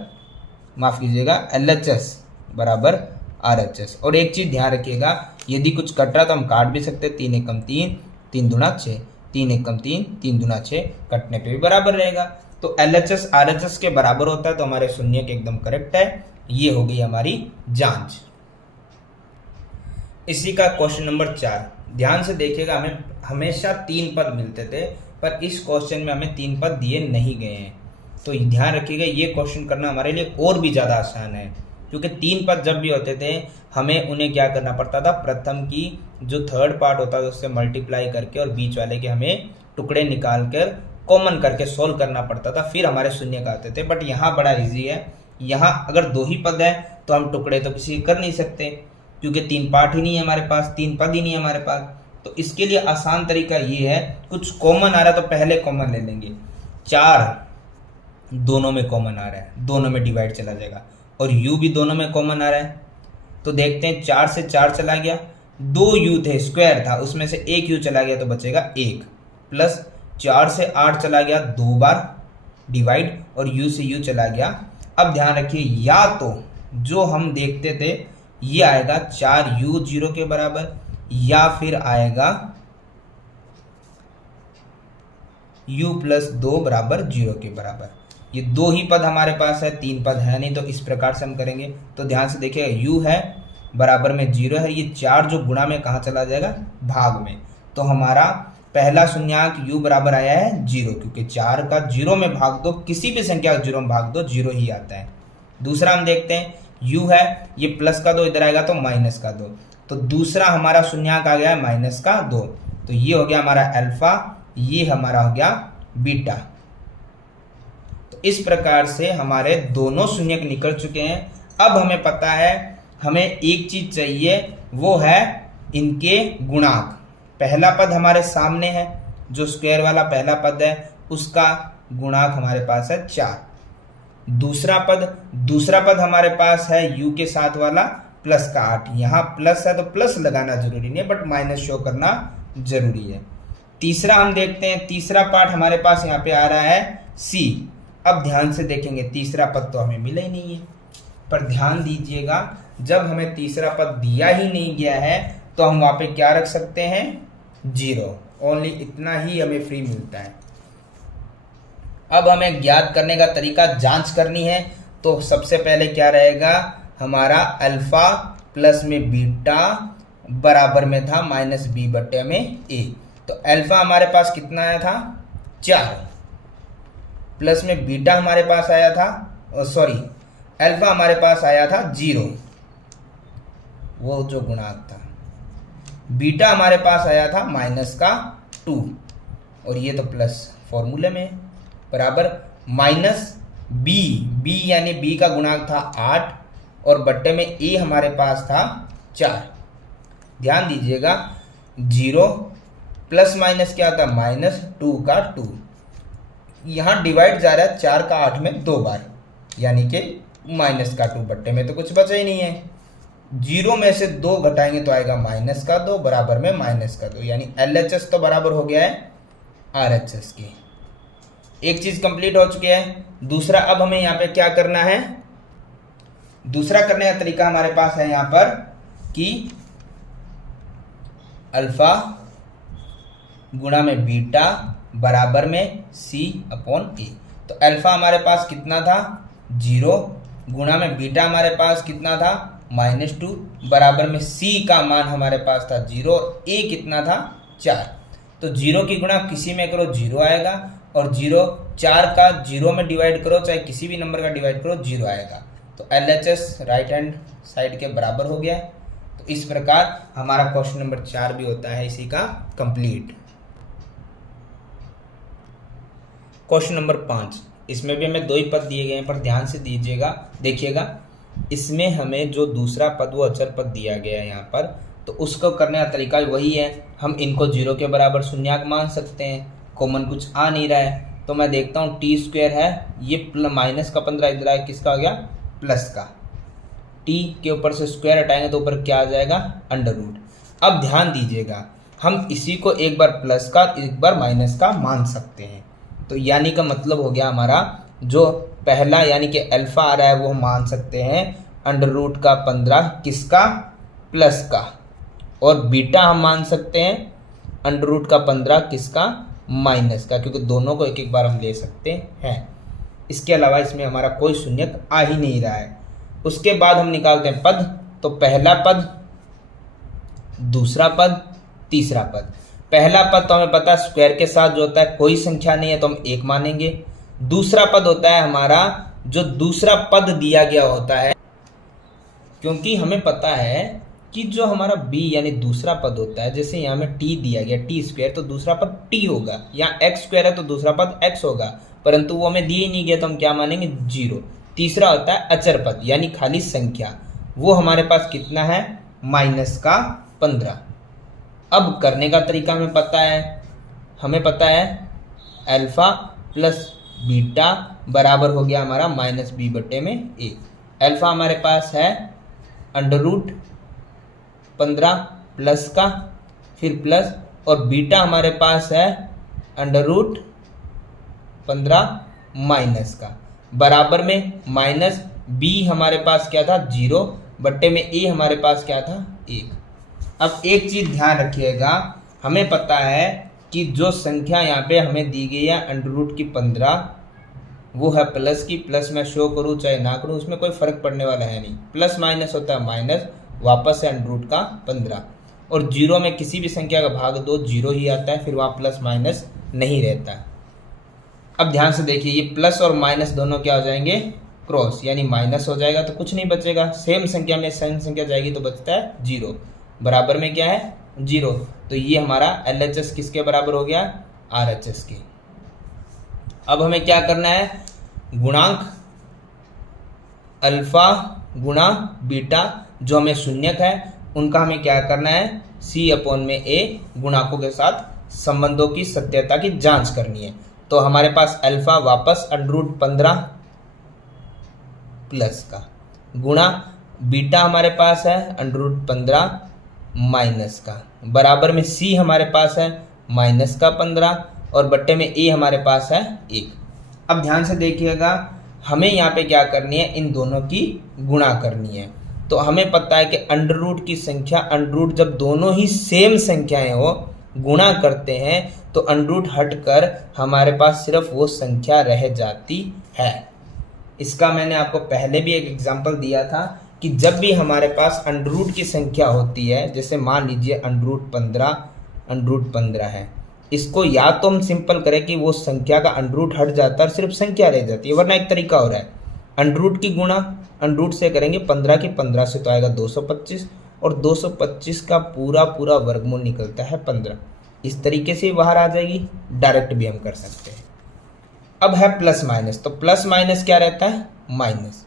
माफ़ कीजिएगा, LHS बराबर RHS। और एक चीज़ ध्यान रखिएगा, यदि कुछ कट रहा तो हम काट भी सकते, 3 एकम 3, 3 दूना 6, 3 एकम 3, 3 दूना 6, कटने पे भी बराबर रहेगा। तो LHS RHS के बराबर होता है, तो हमारे शून्य के एकदम करेक्ट है। ये हो गई हमारी जांच। इसी का क्वेश्चन नंबर 4, ध्यान से देखिएगा, हमें हमेशा 3 पद मिलते थे, पर इस क्वेश्चन में हमें 3 पद दिए नहीं गए हैं। तो ध्यान रखिएगा, ये क्वेश्चन करना हमारे लिए और भी ज़्यादा आसान है, क्योंकि 3 पद जब भी होते थे हमें उन्हें क्या करना पड़ता था, प्रथम की जो थर्ड पार्ट होता है उससे मल्टीप्लाई करके और बीच वाले के हमें टुकड़े निकाल कर कॉमन करके सोल्व करना पड़ता था, फिर हमारे शून्य का आते थे। बट यहाँ बड़ा इजी है। यहाँ अगर 2 ही पद है तो हम टुकड़े तो किसी कर नहीं सकते, क्योंकि 3 पार्ट ही नहीं है हमारे पास, 3 पद ही नहीं है हमारे पास। तो इसके लिए आसान तरीका ये है, कुछ कॉमन आ रहा है तो पहले कॉमन ले लेंगे। 4 दोनों में कॉमन आ रहा है, दोनों में डिवाइड चला जाएगा, और u भी दोनों में कॉमन आ रहा है। तो देखते हैं, 4 से 4 चला गया, 2 u थे, स्क्वायर था, उसमें से 1 u चला गया तो बचेगा 1, प्लस 4 से 8 चला गया 2 बार डिवाइड, और u से u चला गया। अब ध्यान रखिए, या तो जो हम देखते थे ये आएगा 4u 0 के बराबर, या फिर आएगा u प्लस 2 बराबर 0 के बराबर। ये 2 ही पद हमारे पास है, 3 पद है नहीं, तो इस प्रकार से हम करेंगे। तो ध्यान से देखिएगा, u है बराबर में 0 है, ये 4 जो गुणा में कहाँ चला जाएगा, भाग में। तो हमारा पहला शून्यांक u बराबर आया है 0, क्योंकि 4 का 0 में भाग दो, किसी भी संख्या का 0 में भाग दो 0 ही आता है। दूसरा हम देखते हैं, u है, ये प्लस का 2 इधर आएगा तो माइनस का 2, तो दूसरा हमारा शून्यांक आ गया है माइनस का 2। तो ये हो गया हमारा अल्फा, ये हमारा हो गया बीटा। तो इस प्रकार से हमारे दोनों शून्यक निकल चुके हैं। अब हमें पता है, हमें एक चीज चाहिए, वो है इनके गुणांक। पहला पद हमारे सामने है, जो स्क्वायर वाला पहला पद है उसका गुणांक हमारे पास है 4। दूसरा पद हमारे पास है u के साथ वाला प्लस का 8। यहाँ प्लस है तो प्लस लगाना जरूरी नहीं है, बट माइनस शो करना जरूरी है। तीसरा हम देखते हैं, तीसरा पार्ट हमारे पास यहाँ पे आ रहा है c। अब ध्यान से देखेंगे, तीसरा पद तो हमें मिला ही नहीं है, पर ध्यान दीजिएगा, जब हमें तीसरा पद दिया ही नहीं गया है तो हम वहाँ पे क्या रख सकते हैं, 0। ओनली इतना ही हमें फ्री मिलता है। अब हमें ज्ञात करने का तरीका जांच करनी है, तो सबसे पहले क्या रहेगा, हमारा अल्फा प्लस में बीटा बराबर में था माइनस बी बट्टे में ए। तो अल्फा हमारे पास कितना आया था, 4, प्लस में बीटा हमारे पास आया था, अल्फा हमारे पास आया था 0, वो जो गुणांक था। बीटा हमारे पास आया था माइनस का 2, और ये तो प्लस फॉर्मूले में बराबर माइनस बी यानी बी का गुणांक था 8, और बट्टे में ए हमारे पास था 4। ध्यान दीजिएगा, 0 प्लस माइनस क्या था, माइनस 2 का 2। यहाँ डिवाइड जा रहा है 4 का 8 में 2 बार, यानी कि माइनस का 2, बट्टे में तो कुछ बचा ही नहीं है। 0 में से 2 घटाएंगे तो आएगा माइनस का 2 बराबर में माइनस का 2, यानी LHS तो बराबर हो गया है RHS के। एक चीज कंप्लीट हो चुकी है। दूसरा, अब हमें यहाँ पे क्या करना है, दूसरा करने का तरीका हमारे पास है यहाँ पर कि अल्फा गुणा में बीटा बराबर में c अपॉन ए। तो अल्फा हमारे पास कितना था, 0, गुणा में बीटा हमारे पास कितना था, -2, बराबर में c का मान हमारे पास था 0, और a कितना था, 4। तो 0 की गुणा किसी में करो 0 आएगा, और 4 का 0 में डिवाइड करो, चाहे किसी भी नंबर का डिवाइड करो 0 आएगा। तो LHS राइट हैंड साइड के बराबर हो गया। तो इस प्रकार हमारा क्वेश्चन नंबर 4 भी होता है इसी का कंप्लीट। क्वेश्चन नंबर 5, इसमें भी हमें 2 ही पद दिए गए हैं, पर ध्यान से देखिएगा, इसमें हमें जो दूसरा पद वो अचर पद दिया गया है यहाँ पर, तो उसको करने का तरीका वही है। हम इनको 0 के बराबर शून्यक मान सकते हैं, कॉमन कुछ आ नहीं रहा है, तो मैं देखता हूँ t² है, ये माइनस का 15 इधर आया, किसका हो गया, प्लस का। t के ऊपर से स्क्वायर हटाएंगे तो ऊपर क्या आ जाएगा, अंडर रूट। अब ध्यान दीजिएगा, हम इसी को एक बार प्लस का एक बार माइनस का मान सकते हैं। तो यानी का मतलब हो गया हमारा, जो पहला यानी कि अल्फा आ रहा है वो हम मान सकते हैं अंडर रूट का 15 किसका, प्लस का, और बीटा हम मान सकते हैं अंडर रूट का 15 किसका, माइनस का, क्योंकि दोनों को एक एक बार हम ले सकते हैं। इसके अलावा इसमें हमारा कोई शून्यक आ ही नहीं रहा है। उसके बाद हम निकालते हैं पद, तो पहला पद, दूसरा पद, तीसरा पद। पहला पद तो हमें पता है स्क्वायर के साथ जो होता है कोई संख्या नहीं है तो हम 1 मानेंगे। दूसरा पद होता है हमारा जो दूसरा पद दिया गया होता है, क्योंकि हमें पता है कि जो हमारा b यानी दूसरा पद होता है, जैसे यहाँ में t दिया गया टी स्क्वायर, तो दूसरा पद t होगा, यहाँ x स्क्वायर है तो दूसरा पद x होगा, परंतु वो हमें दिए ही नहीं गया तो हम क्या मानेंगे 0। तीसरा होता है अचर पद यानी खाली संख्या, वो हमारे पास कितना है -15। अब करने का तरीका हमें पता है, अल्फा प्लस बीटा बराबर हो गया हमारा -b/a। अल्फा हमारे पास है √15 प्लस का, फिर प्लस, और बीटा हमारे पास है √15 माइनस का, बराबर में माइनस b हमारे पास क्या था 0 बट्टे में a हमारे पास क्या था 1। अब एक चीज ध्यान रखिएगा, हमें पता है कि जो संख्या यहाँ पे हमें दी गई है √15 वो है प्लस की, प्लस मैं शो करूँ चाहे ना करूँ उसमें कोई फर्क पड़ने वाला है नहीं, प्लस माइनस होता है माइनस, वापस है √15, और 0 में किसी भी संख्या का भाग दो 0 ही आता है, फिर वहाँ प्लस माइनस नहीं रहता है। अब ध्यान से देखिए, ये प्लस और माइनस दोनों क्या हो जाएंगे क्रॉस, यानी माइनस हो जाएगा तो कुछ नहीं बचेगा, सेम संख्या में सेम संख्या जाएगी तो बचता है 0, बराबर में क्या है 0। तो ये हमारा LHS किसके बराबर हो गया RHS के। अब हमें क्या करना है, गुणांक अल्फा गुणा बीटा जो हमें शून्यक है उनका हमें क्या करना है C/A गुणांकों के साथ संबंधों की सत्यता की जांच करनी है। तो हमारे पास अल्फा वापस √15 प्लस का, गुणा बीटा हमारे पास है √15 माइनस का, बराबर में C हमारे पास है -15 और बट्टे में A हमारे पास है 1। अब ध्यान से देखिएगा, हमें यहाँ पे क्या करनी है, इन दोनों की गुणा करनी है। तो हमें पता है कि अंडर रूट की संख्या, अंडर रूट जब दोनों ही सेम संख्याएं हो गुणा करते हैं तो अंडर रूट हटकर हमारे पास सिर्फ वो संख्या रह जाती है। इसका मैंने आपको पहले भी एक एग्जांपल दिया था कि जब भी हमारे पास अंडर रूट की संख्या होती है, जैसे मान लीजिए अंडर रूट 15 है, इसको या तो हम सिंपल करें कि वो संख्या का अंडर रूट हट जाता है और सिर्फ संख्या रह जाती है, वरना एक तरीका हो रहा है अंडर रूट की गुणा अंडर रूट से करेंगे 15 की 15 से तो आएगा 225 और 225 का पूरा वर्गमूल निकलता है 15। इस तरीके से बाहर आ जाएगी, डायरेक्ट भी हम कर सकते हैं। अब है प्लस माइनस, तो प्लस माइनस क्या रहता है माइनस,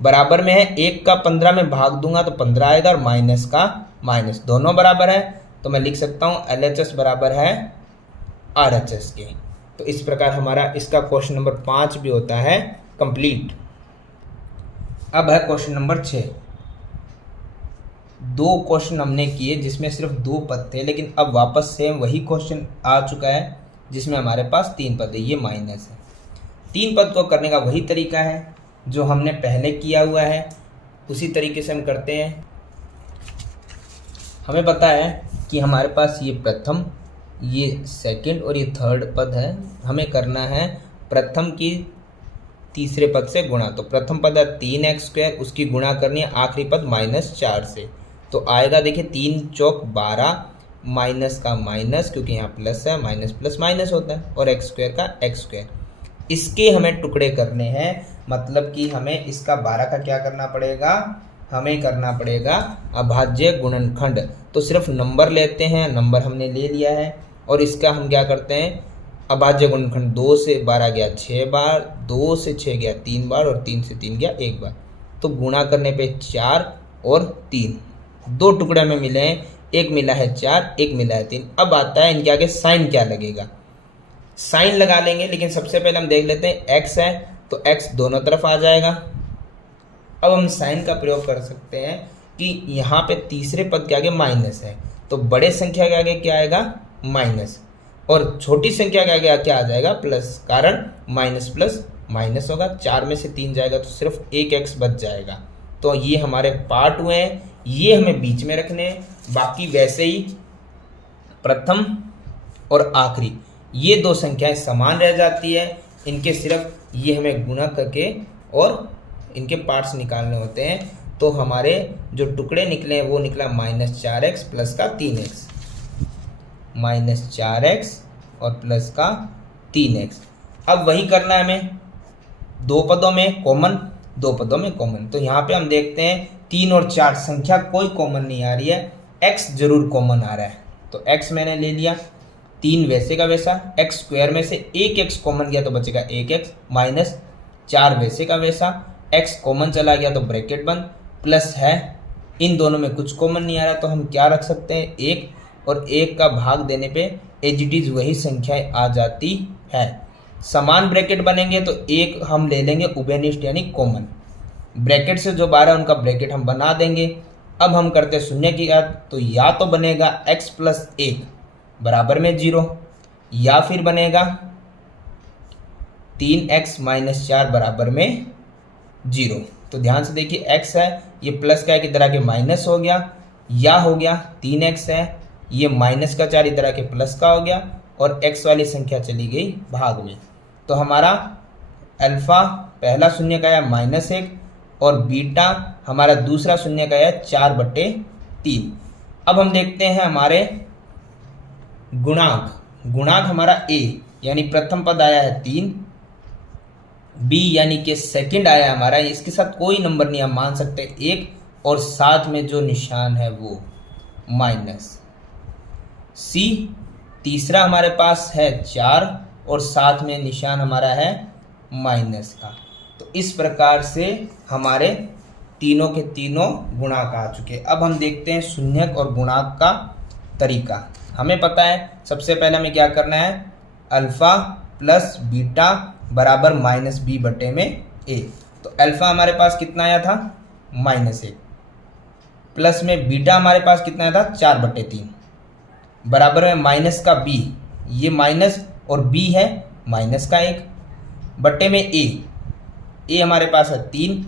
बराबर में है 1 का 15 में भाग दूंगा तो 15 आएगा और माइनस का माइनस, दोनों बराबर है तो मैं लिख सकता हूँ LHS बराबर है RHS के। तो इस प्रकार हमारा इसका क्वेश्चन नंबर 5 भी होता है कंप्लीट। अब है क्वेश्चन नंबर 6। 2 क्वेश्चन हमने किए जिसमें सिर्फ 2 पद थे, लेकिन अब वापस सेम वही क्वेश्चन आ चुका है जिसमें हमारे पास 3 पद है, ये माइनस है। 3 पद को करने का वही तरीका है जो हमने पहले किया हुआ है, उसी तरीके से हम करते हैं। हमें पता है कि हमारे पास ये प्रथम, ये सेकंड और ये थर्ड पद है, हमें करना है प्रथम की तीसरे पद से गुणा। तो प्रथम पद है 3x², उसकी गुणा करनी है आखिरी पद -4 से, तो आएगा देखिए 3 चौक 12, माइनस का माइनस क्योंकि यहाँ प्लस है, माइनस प्लस माइनस होता है, और x² का x²। इसके हमें टुकड़े करने हैं, मतलब कि हमें इसका 12 का क्या करना पड़ेगा, हमें करना पड़ेगा अभाज्य गुणनखंड। तो सिर्फ नंबर लेते हैं, नंबर हमने ले लिया है, और इसका हम क्या करते हैं अभाज्य गुणनखंड। 2 से 12 गया 6 बार, 2 से 6 गया 3 बार, और 3 से 3 गया 1 बार। तो गुणा करने पे 4 और 3 2 टुकड़े में मिले हैं, एक मिला है 4, एक मिला है 3। अब आता है इनके आगे साइन क्या लगेगा, साइन लगा लेंगे, लेकिन सबसे पहले हम देख लेते हैं x है तो x दोनों तरफ आ जाएगा। अब हम साइन का प्रयोग कर सकते हैं कि यहाँ पे तीसरे पद के आगे माइनस है तो बड़े संख्या के आगे क्या आएगा माइनस, और छोटी संख्या के आगे क्या आ जाएगा प्लस, कारण माइनस प्लस माइनस होगा। 4 में से 3 जाएगा तो सिर्फ एक x बच जाएगा। तो ये हमारे पार्ट हुए हैं, ये हमें बीच में रखने हैं, बाकी वैसे ही प्रथम और आखिरी ये 2 संख्याएं समान रह जाती है, इनके सिर्फ ये हमें गुणा करके और इनके पार्ट्स निकालने होते हैं। तो हमारे जो टुकड़े निकले हैं वो निकला -4x प्लस का 3x, -4x और प्लस का 3x। अब वही करना है हमें 2 पदों में कॉमन, 2 पदों में कॉमन। तो यहाँ पे हम देखते हैं 3 और 4 संख्या कोई कॉमन नहीं आ रही है, x जरूर कॉमन आ रहा है। तो x मैंने ले लिया, 3 वैसे का वैसा, x स्क्वायर में से एक x कॉमन गया तो बचेगा 1x, माइनस 4 वैसे का वैसा, x कॉमन चला गया तो ब्रैकेट बंद, प्लस है, इन दोनों में कुछ कॉमन नहीं आ रहा तो हम क्या रख सकते हैं, 1, और 1 का भाग देने पे एज इट इज वही संख्याएं आ जाती है। समान ब्रैकेट बनेंगे तो एक हम ले लेंगे उभयनिष्ठ यानी कॉमन, ब्रैकेट से जो 12 उनका ब्रैकेट हम बना देंगे। अब हम करते हैं शून्य की याद, तो या तो बनेगा x प्लस 1 बराबर में 0, या फिर बनेगा 3x माइनस 4 बराबर में 0। तो ध्यान से देखिए, x है, ये प्लस का एक इधर आके माइनस हो गया, या हो गया 3x है, ये माइनस का 4 इधर आके प्लस का हो गया, और x वाली संख्या चली गई भाग में। तो हमारा अल्फा पहला शून्य का है -1 और बीटा हमारा दूसरा शून्य का है 4/3। अब हम देखते हैं हमारे गुणांक, गुणांक हमारा a यानी प्रथम पद आया है 3, b यानी कि सेकंड आया हमारा, इसके साथ कोई नंबर नहीं हम मान सकते 1, और साथ में जो निशान है वो माइनस। c तीसरा हमारे पास है 4 और साथ में निशान हमारा है माइनस का। तो इस प्रकार से हमारे तीनों के तीनों गुणांक आ चुके। अब हम देखते हैं शून्यक और गुणांक का तरीका। हमें पता है सबसे पहले हमें क्या करना है, अल्फा प्लस बीटा बराबर -b/a। तो अल्फा हमारे पास कितना आया था -1, प्लस में बीटा हमारे पास कितना आया था 4/3, बराबर में माइनस का b, ये माइनस और b है माइनस का 1, बट्टे में a हमारे पास है 3।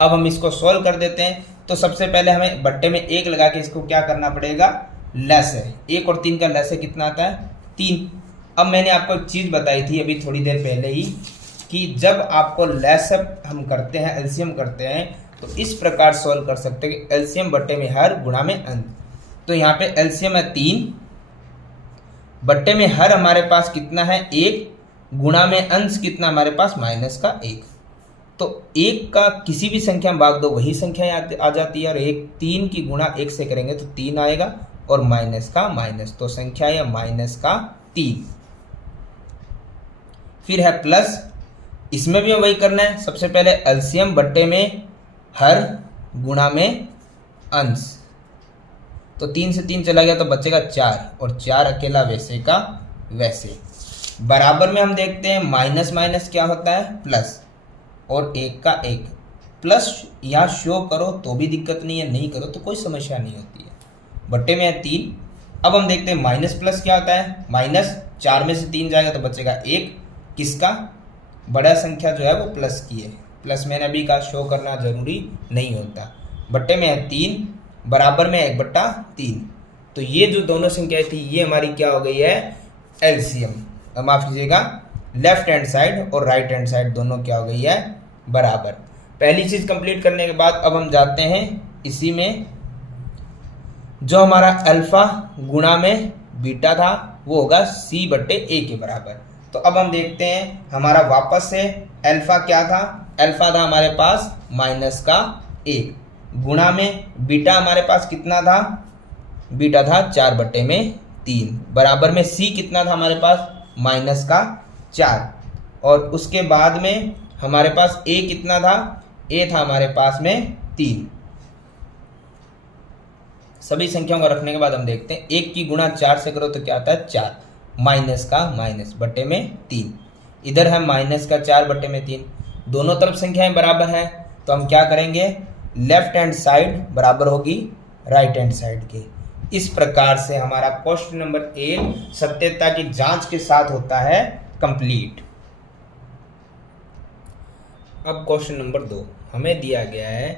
अब हम इसको सॉल्व कर देते हैं। तो सबसे पहले हमें बट्टे में 1 लगा के इसको क्या करना पड़ेगा, लेस है, 1 और 3 का लेस है कितना आता है 3। अब मैंने आपको एक चीज़ बताई थी अभी थोड़ी देर पहले ही कि जब आपको लेस हम करते हैं, एलसीएम करते हैं, तो इस प्रकार सॉल्व कर सकते हैं कि एलसीएम बट्टे में हर गुणा में अंश। तो यहाँ पे एलसीएम है 3, बट्टे में हर हमारे पास कितना है 1, गुणा में अंश कितना हमारे पास -1। तो 1 का किसी भी संख्या में भाग दो वही संख्या आ जाती है, और 3 की गुणा 1 से करेंगे तो 3 आएगा, और माइनस का माइनस, तो संख्या है -3। फिर है प्लस, इसमें भी वही करना है, सबसे पहले एलसीएम बट्टे में हर गुणा में अंश। तो 3 से 3 चला गया तो बचेगा 4, और 4 अकेला वैसे का वैसे। बराबर में हम देखते हैं माइनस माइनस क्या होता है प्लस, और 1 का 1। प्लस या शो करो तो भी दिक्कत नहीं है, नहीं करो तो कोई समस्या नहीं होती है। बट्टे में है 3। अब हम देखते हैं माइनस प्लस क्या होता है, माइनस 4 में से 3 जाएगा तो बचेगा 1, किसका, बड़ा संख्या जो है वो प्लस की है, प्लस में अभी का शो करना जरूरी नहीं होता। बट्टे में है 3, बराबर में 1/3। तो ये जो दोनों संख्याएं थी ये हमारी क्या हो गई है, एलसीएम, माफ कीजिएगा, लेफ्ट हैंड साइड और राइट हैंड साइड दोनों क्या हो गई है बराबर। पहली चीज कंप्लीट करने के बाद अब हम जाते हैं इसी में, जो हमारा अल्फा गुणा में बीटा था वो होगा c/a के बराबर। तो अब हम देखते हैं हमारा वापस से अल्फा क्या था, अल्फा था हमारे पास -1, गुणा में बीटा हमारे पास कितना था, बीटा था 4/3, बराबर में c कितना था हमारे पास -4, और उसके बाद में हमारे पास a कितना था, a था हमारे पास में 3। सभी संख्याओं को रखने के बाद हम देखते हैं 1 की गुणा 4 से करो तो क्या आता है 4, माइनस का माइनस बट्टे में 3, इधर है -4/3। दोनों तरफ संख्याएं बराबर हैं तो हम क्या करेंगे, लेफ्ट हैंड साइड बराबर होगी राइट हैंड साइड के। इस प्रकार से हमारा क्वेश्चन नंबर 1 सत्यता की जांच के साथ होता है कंप्लीट। अब क्वेश्चन नंबर 2 हमें दिया गया है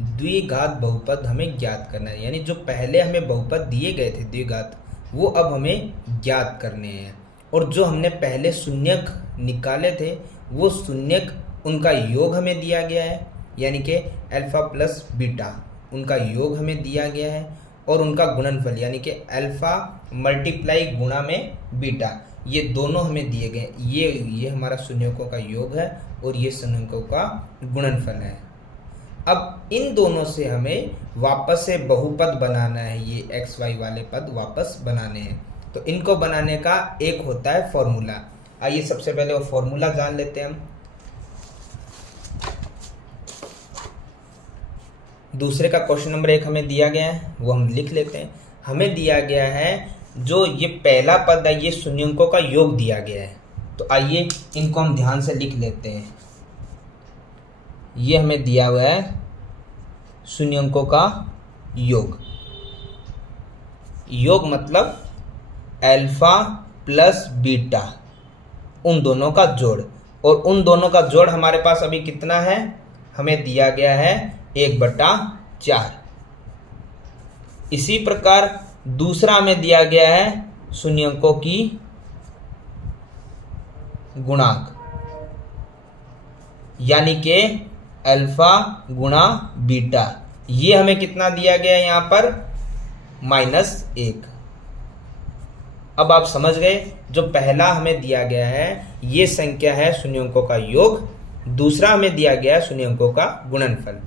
द्विघात बहुपद हमें ज्ञात करना है, यानी जो पहले हमें बहुपद दिए गए थे द्विघात वो अब हमें ज्ञात करने हैं, और जो हमने पहले शून्यक निकाले थे वो शून्यक उनका योग हमें दिया गया है, यानी कि अल्फा प्लस बीटा उनका योग हमें दिया गया है, और उनका गुणनफल यानी कि अल्फा मल्टीप्लाई गुणा में बीटा, ये दोनों हमें दिए गए। ये हमारा शून्यकों का योग है और ये शून्यकों का गुणनफल है। अब इन दोनों से हमें वापस से बहुपद बनाना है, ये एक्स वाई वाले पद वापस बनाने हैं। तो इनको बनाने का एक होता है फॉर्मूला। आइए सबसे पहले वो फॉर्मूला जान लेते हैं हम। दूसरे का क्वेश्चन नंबर 1 हमें दिया गया है, वो हम लिख लेते हैं। हमें दिया गया है जो ये पहला पद है, ये शून्यंकों का योग दिया गया है। तो आइए इनको हम ध्यान से लिख लेते हैं। ये हमें दिया हुआ है शून्यंकों का योग। योग मतलब अल्फा प्लस बीटा, उन दोनों का जोड़। और उन दोनों का जोड़ हमारे पास अभी कितना है, हमें दिया गया है 1/4। इसी प्रकार दूसरा हमें दिया गया है शून्यंकों की गुणांक, यानी कि अल्फा गुणा बीटा। ये हमें कितना दिया गया है यहाँ पर, -1। अब आप समझ गए, जो पहला हमें दिया गया है ये संख्या है शून्यंकों का योग, दूसरा हमें दिया गया है शून्यंकों का गुणनफल।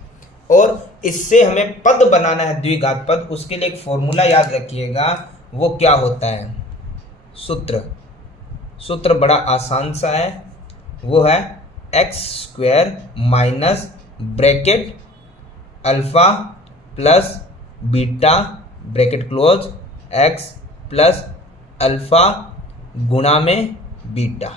और इससे हमें पद बनाना है, द्विघात पद। उसके लिए एक फॉर्मूला याद रखिएगा, वो क्या होता है, सूत्र बड़ा आसान सा है, वो है x² minus bracket alpha plus beta bracket close x plus alpha गुणा में बीटा।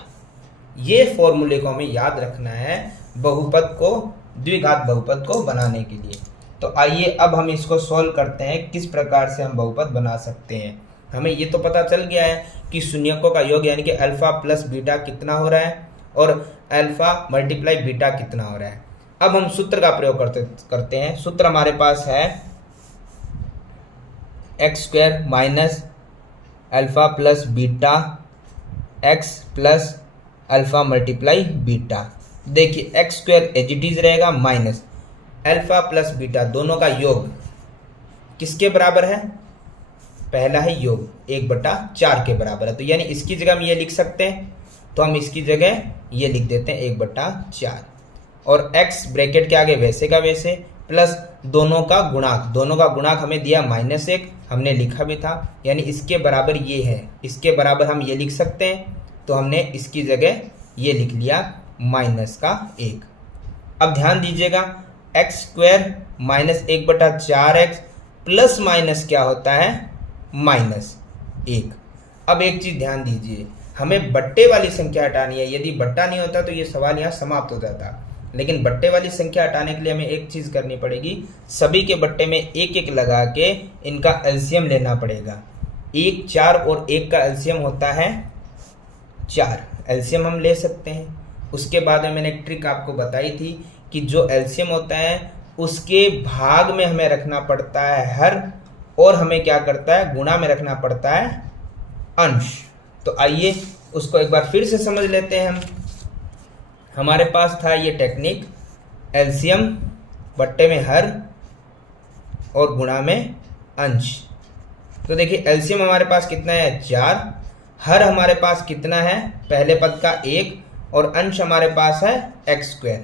ये फॉर्मूले को हमें याद रखना है बहुपद को, द्विघात बहुपद को बनाने के लिए। तो आइए अब हम इसको सॉल्व करते हैं, किस प्रकार से हम बहुपद बना सकते हैं। हमें ये तो पता चल गया है कि शून्यकों का योग यानी कि अल्फा प्लस बीटा कितना हो रहा है और अल्फा मल्टीप्लाई बीटा कितना हो रहा है। अब हम सूत्र का प्रयोग करते हैं। सूत्र हमारे पास है x² minus alpha plus beta x plus alpha multiply beta. देखिए x² एज इट इज रहेगा माइनस अल्फा प्लस बीटा, दोनों का योग किसके बराबर है, पहला है योग 1/4 के बराबर है। तो यानी इसकी जगह हम ये लिख सकते हैं, तो हम इसकी जगह ये लिख देते हैं 1/4। और x ब्रैकेट के आगे वैसे का वैसे प्लस दोनों का गुणांक हमें दिया -1, हमने लिखा भी था, यानी इसके बराबर ये है, इसके बराबर हम ये लिख सकते हैं। तो हमने इसकी जगह ये लिख लिया -1। अब ध्यान दीजिएगा, x² minus 1/4x plus minus क्या होता है, -1। अब एक चीज ध्यान दीजिए, हमें बट्टे वाली संख्या हटानी है। यदि बट्टा नहीं होता तो ये सवाल यहाँ समाप्त हो जाता, लेकिन बट्टे वाली संख्या हटाने के लिए हमें एक चीज करनी पड़ेगी, सभी के बट्टे में 1-1 लगा के इनका एलसीएम लेना पड़ेगा। 1, 4 और 1 का एलसीएम होता है 4, एलसीएम हम ले सकते हैं। उसके बाद में मैंने एक ट्रिक आपको बताई थी कि जो एलसीएम होता है उसके भाग में हमें रखना पड़ता है हर, और हमें क्या करता है, गुणा में रखना पड़ता है अंश। तो आइए उसको एक बार फिर से समझ लेते हैं हम। हमारे पास था ये टेक्निक, एलसीएम बट्टे में हर और गुणा में अंश। तो देखिए एलसीएम हमारे पास कितना है, 4, हर हमारे पास कितना है, पहले पद का 1, और अंश हमारे पास है x²।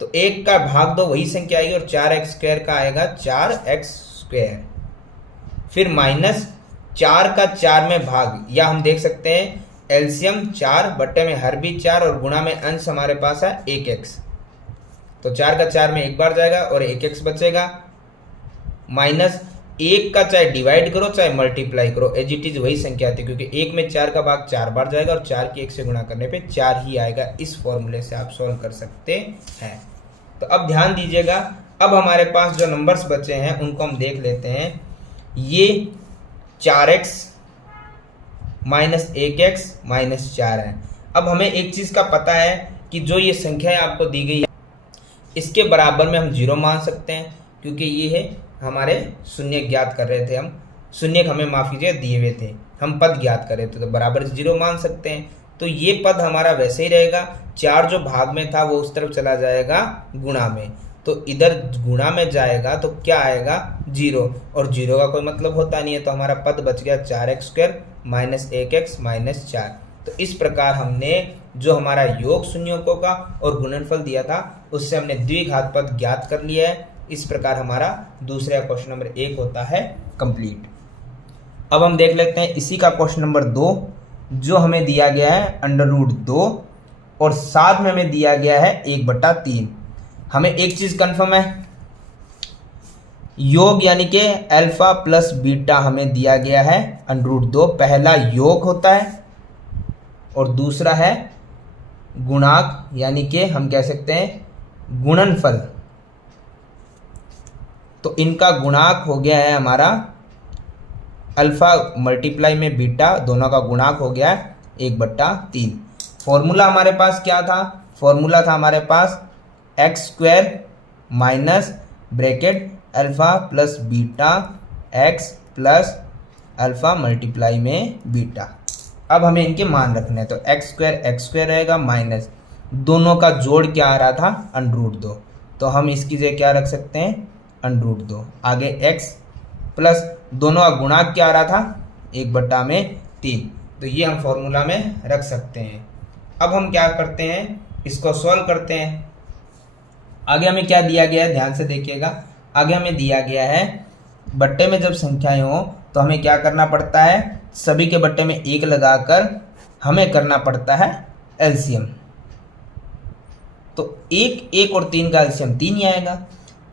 तो 1 का भाग 2 वही संख्या आएगी, और 4x² का आएगा 4x²। फिर माइनस 4 का 4 में भाग, या हम देख सकते हैं एलसीएम 4 बट्टे में हर भी 4 और गुणा में अंश हमारे पास है 1x। तो 4 का 4 में एक बार जाएगा और 1x बचेगा। माइनस 1 का चाहे डिवाइड करो चाहे मल्टीप्लाई करो, एज इट इज वही संख्या आती है, क्योंकि 1 में 4 का भाग 4 बार जाएगा और 4 की 1 से गुणा करने पे 4 ही आएगा। इस फॉर्मूले से आप सॉल्व कर सकते हैं। तो अब ध्यान दीजिएगा, अब हमारे पास जो नंबर्स बचे हैं उनको हम देख लेते हैं। ये 4x माइनस 1x माइनस 4 है। अब हमें एक चीज़ का पता है कि जो ये संख्या आपको दी गई है इसके बराबर में हम 0 मान सकते हैं, क्योंकि ये है हमारे शून्य ज्ञात कर रहे थे हम, शून्य हमें माफ कीजिए दिए हुए थे, हम पद ज्ञात कर रहे थे, तो बराबर 0 मान सकते हैं। तो ये पद हमारा वैसे ही रहेगा, 4 जो भाग में था वो उस तरफ चला जाएगा गुणा में, तो इधर गुणा में जाएगा तो क्या आएगा 0, और 0 का कोई मतलब होता नहीं है। तो हमारा पद बच गया 4x² माइनस 1x माइनस 4। तो इस प्रकार हमने जो हमारा योग शून्यकों का और गुणनफल दिया था उससे हमने द्विघात पद ज्ञात कर लिया है। इस प्रकार हमारा दूसरा क्वेश्चन नंबर 1 होता है कंप्लीट। अब हम देख लेते हैं इसी का क्वेश्चन नंबर 2, जो हमें दिया गया है √2 और साथ में हमें दिया गया है 1/3। हमें एक चीज कंफर्म है, योग यानी कि अल्फा प्लस बीटा हमें दिया गया है √2। पहला योग होता है और दूसरा है गुणाक, यानी कि हम कह सकते हैं गुणनफल। तो इनका गुणाक हो गया है हमारा अल्फा मल्टीप्लाई में बीटा, दोनों का गुणाक हो गया है 1/3। फॉर्मूला हमारे पास क्या था? फॉर्मूला था हमारे पास x² minus bracket alpha plus beta x plus alpha multiply में बीटा। अब हमें इनके मान रखने हैं, तो x² रहेगा माइनस दोनों का जोड़ क्या आ रहा था √2, तो हम इसकी जगह क्या रख सकते हैं √2। आगे x प्लस दोनों का गुणाक क्या आ रहा था 1/3, तो ये हम फॉर्मूला में रख सकते हैं। अब हम क्या करते हैं, इसको सॉल्व करते हैं। आगे हमें क्या दिया गया है, ध्यान से देखिएगा। आगे हमें दिया गया है बट्टे में जब संख्याएं हो तो हमें क्या करना पड़ता है, सभी के बट्टे में 1 लगाकर हमें करना पड़ता है एलसीएम। तो 1 और 3 का एलसीएम 3 ही आएगा।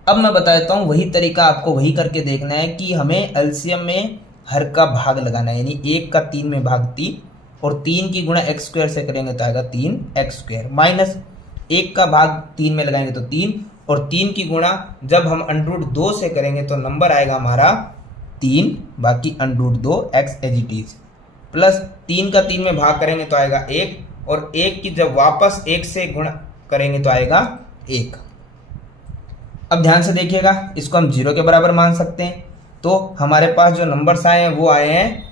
अब मैं बता देता हूँ वही तरीका आपको वही करके देखना है कि हमें एलसीएम में हर का भाग लगाना है, यानी 1 का 3 में भाग 3 और 3 की गुणा x² से करेंगे तो आएगा 3x² माइनस 1 का भाग 3 में लगाएंगे तो 3 और 3 की गुणा जब हम √2 से करेंगे तो नंबर आएगा हमारा 3, बाकी √2x as it is, plus 3 का 3 में भाग करेंगे तो आएगा 1 और 1 की जब वापस 1 से गुणा करेंगे तो आएगा 1। अब ध्यान से देखिएगा, इसको हम 0 के बराबर मान सकते हैं। तो हमारे पास जो नंबर्स आए हैं वो आए हैं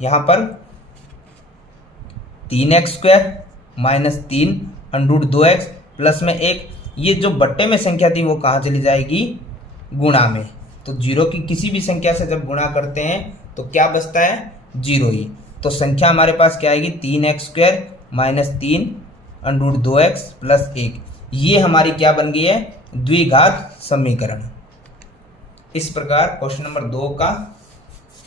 यहाँ पर 3x² माइनस 3 √2x प्लस में 1। ये जो बट्टे में संख्या थी वो कहाँ चली जाएगी, गुणा में। तो 0 की किसी भी संख्या से जब गुणा करते हैं तो क्या बचता है 0 ही। तो संख्या हमारे पास क्या आएगी 3x² माइनस 3 √2x प्लस 1। ये हमारी क्या बन गई है, द्विघात समीकरण। इस प्रकार क्वेश्चन नंबर 2 का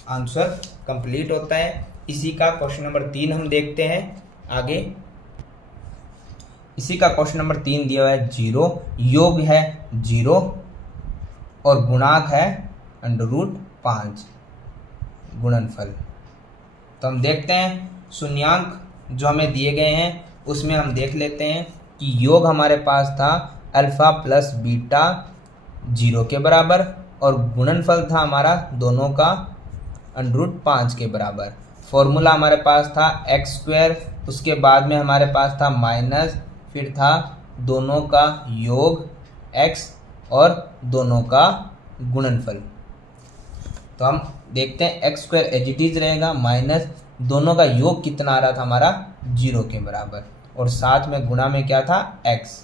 आंसर कंप्लीट होता है। इसी का क्वेश्चन नंबर 3 हम देखते हैं आगे। इसी का क्वेश्चन नंबर 3 दिया हुआ है 0, योग है 0 और गुणाक है √5 गुणनफल। तो हम देखते हैं शून्यांक जो हमें दिए गए हैं उसमें हम देख लेते हैं कि योग हमारे पास था अल्फा प्लस बीटा 0 के बराबर और गुणनफल था हमारा दोनों का √5 के बराबर। फॉर्मूला हमारे पास था x², उसके बाद में हमारे पास था माइनस, फिर था दोनों का योग x और दोनों का गुणनफल। तो हम देखते हैं x² एज इट इज रहेगा माइनस दोनों का योग कितना आ रहा था हमारा 0 के बराबर और साथ में गुणा में क्या था x,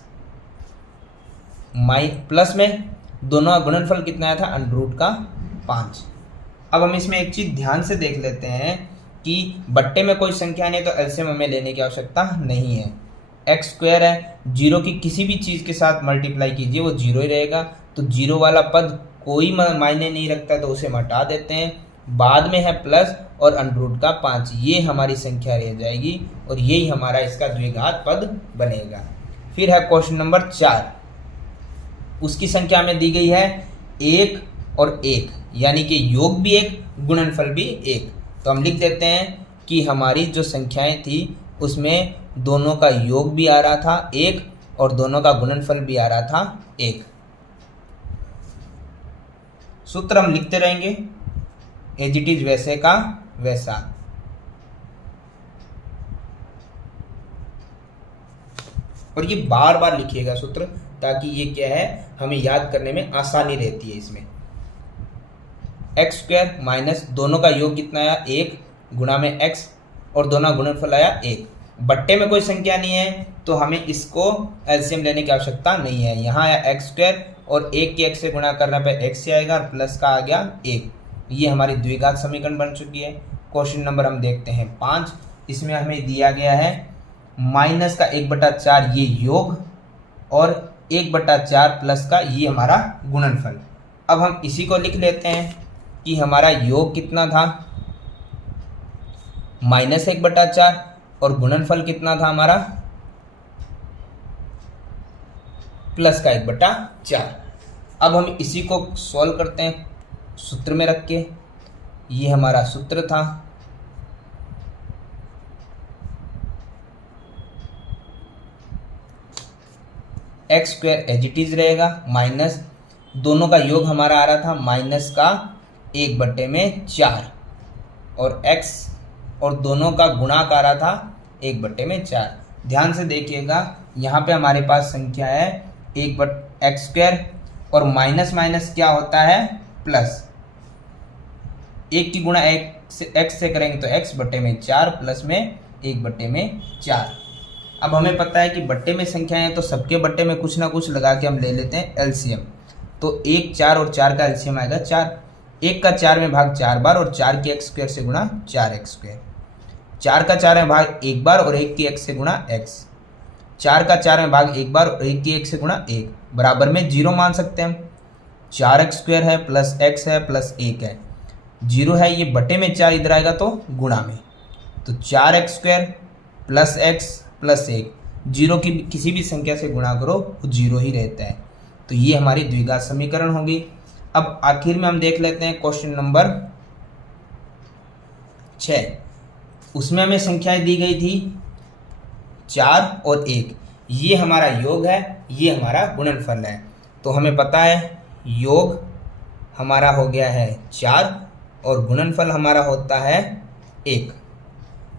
प्लस में दोनों का गुणनफल कितना आया था √5। अब हम इसमें एक चीज ध्यान से देख लेते हैं कि बट्टे में कोई संख्या नहीं तो एलसीएम हमें लेने की आवश्यकता नहीं है। x² है, 0 की किसी भी चीज के साथ मल्टीप्लाई कीजिए वो 0 ही रहेगा। तो 0 वाला पद कोई मायने नहीं रखता तो उसे हटा देते हैं। बाद में है प्लस और √5, ये हमारी संख्या रह जाएगी और यही हमारा इसका द्विघात पद बनेगा। फिर है क्वेश्चन नंबर 4, उसकी संख्या में दी गई है 1 और 1, यानी कि योग भी 1 गुणनफल भी 1। तो हम लिख देते हैं कि हमारी जो संख्याएं थी उसमें दोनों का योग भी आ रहा था 1 और दोनों का गुणनफल भी आ रहा था 1। सूत्र हम लिखते रहेंगे एज इट इज वैसे का वैसा। और ये बार बार लिखिएगा सूत्र, ताकि ये क्या है हमें याद करने में आसानी रहती है। इसमें x² माइनस दोनों का योग कितना आया 1 गुणा में x और दोनों गुणनफल आया 1। बट्टे में कोई संख्या नहीं है तो हमें इसको एलसीएम लेने की आवश्यकता नहीं है। यहाँ आया x² और 1 के x से गुणा करने पे x से आएगा और प्लस का आ गया 1। ये हमारी द्विघात समीकरण बन चुकी है। क्वेश्चन नंबर हम देखते हैं 5, इसमें हमें दिया गया है माइनस का 1/4 ये योग और 1/4 प्लस का ये हमारा गुणनफल। अब हम इसी को लिख लेते हैं कि हमारा योग कितना था -1/4 और गुणनफल कितना था हमारा प्लस का 1/4। अब हम इसी को सॉल्व करते हैं सूत्र में रख के। ये हमारा सूत्र था x square as it is रहेगा माइनस दोनों का योग हमारा आ रहा था माइनस का 1/4 और x और दोनों का गुणाक आ रहा था 1/4। ध्यान से देखिएगा यहाँ पे हमारे पास संख्या है एक्स स्क्वायर और माइनस माइनस क्या होता है प्लस। एक की गुणा एक्स से करेंगे तो x/4 प्लस में 1/4। अब हमें पता है कि बट्टे में संख्याएं हैं तो सबके बट्टे में कुछ ना कुछ लगा के हम ले लेते हैं एलसीएम। तो 1 4 और 4 का एलसीएम आएगा 4। 1 का 4 में भाग 4 बार और 4 की एक्स स्क्वायर से गुणा 4x स्क्वायर। 4 का 4 में भाग 1 बार और 1 की x से गुणा x। 4 का 4 में भाग 1 बार और 1 की x से गुणा 1 बराबर में 0 मान सकते हैं हम। 4x स्क्वायर है प्लस x है प्लस 1 है 0 है, ये बटे में 4 इधर आएगा तो गुणा में, तो 4x square plus x plus 1 zero की किसी भी संख्या से गुणा करो वो 0 ही रहता है। तो ये हमारी द्विघात समीकरण होगी। अब आखिर में हम देख लेते हैं क्वेश्चन नंबर 6। उसमें हमें संख्याएं दी गई थी 4 और 1। ये हमारा योग है, ये हमारा गुणनफल है। तो हमें पता है योग हमारा हो गया है 4 और गुणनफल हमारा होता है 1।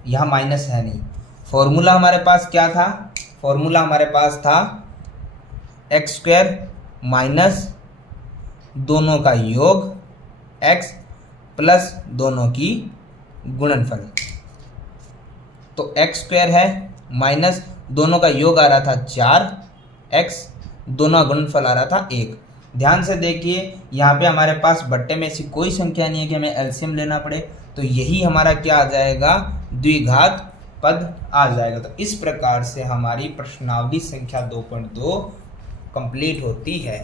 यहाँ माइनस है नहीं। फॉर्मूला हमारे पास क्या था? फॉर्मूला हमारे पास था एक्स स्क्वायर माइनस दोनों का योग x प्लस दोनों की गुणनफल। तो एक्स स्क्वायर है माइनस दोनों का योग आ रहा था 4x, दोनों का गुणनफल आ रहा था 1। ध्यान से देखिए यहाँ पे हमारे पास बट्टे में ऐसी कोई संख्या नहीं है कि हमें एलसीएम लेना पड़े, तो यही हमारा क्या आ जाएगा? द्विघात पद आ जाएगा। तो इस प्रकार से हमारी प्रश्नावली संख्या 2.2 कंप्लीट होती है।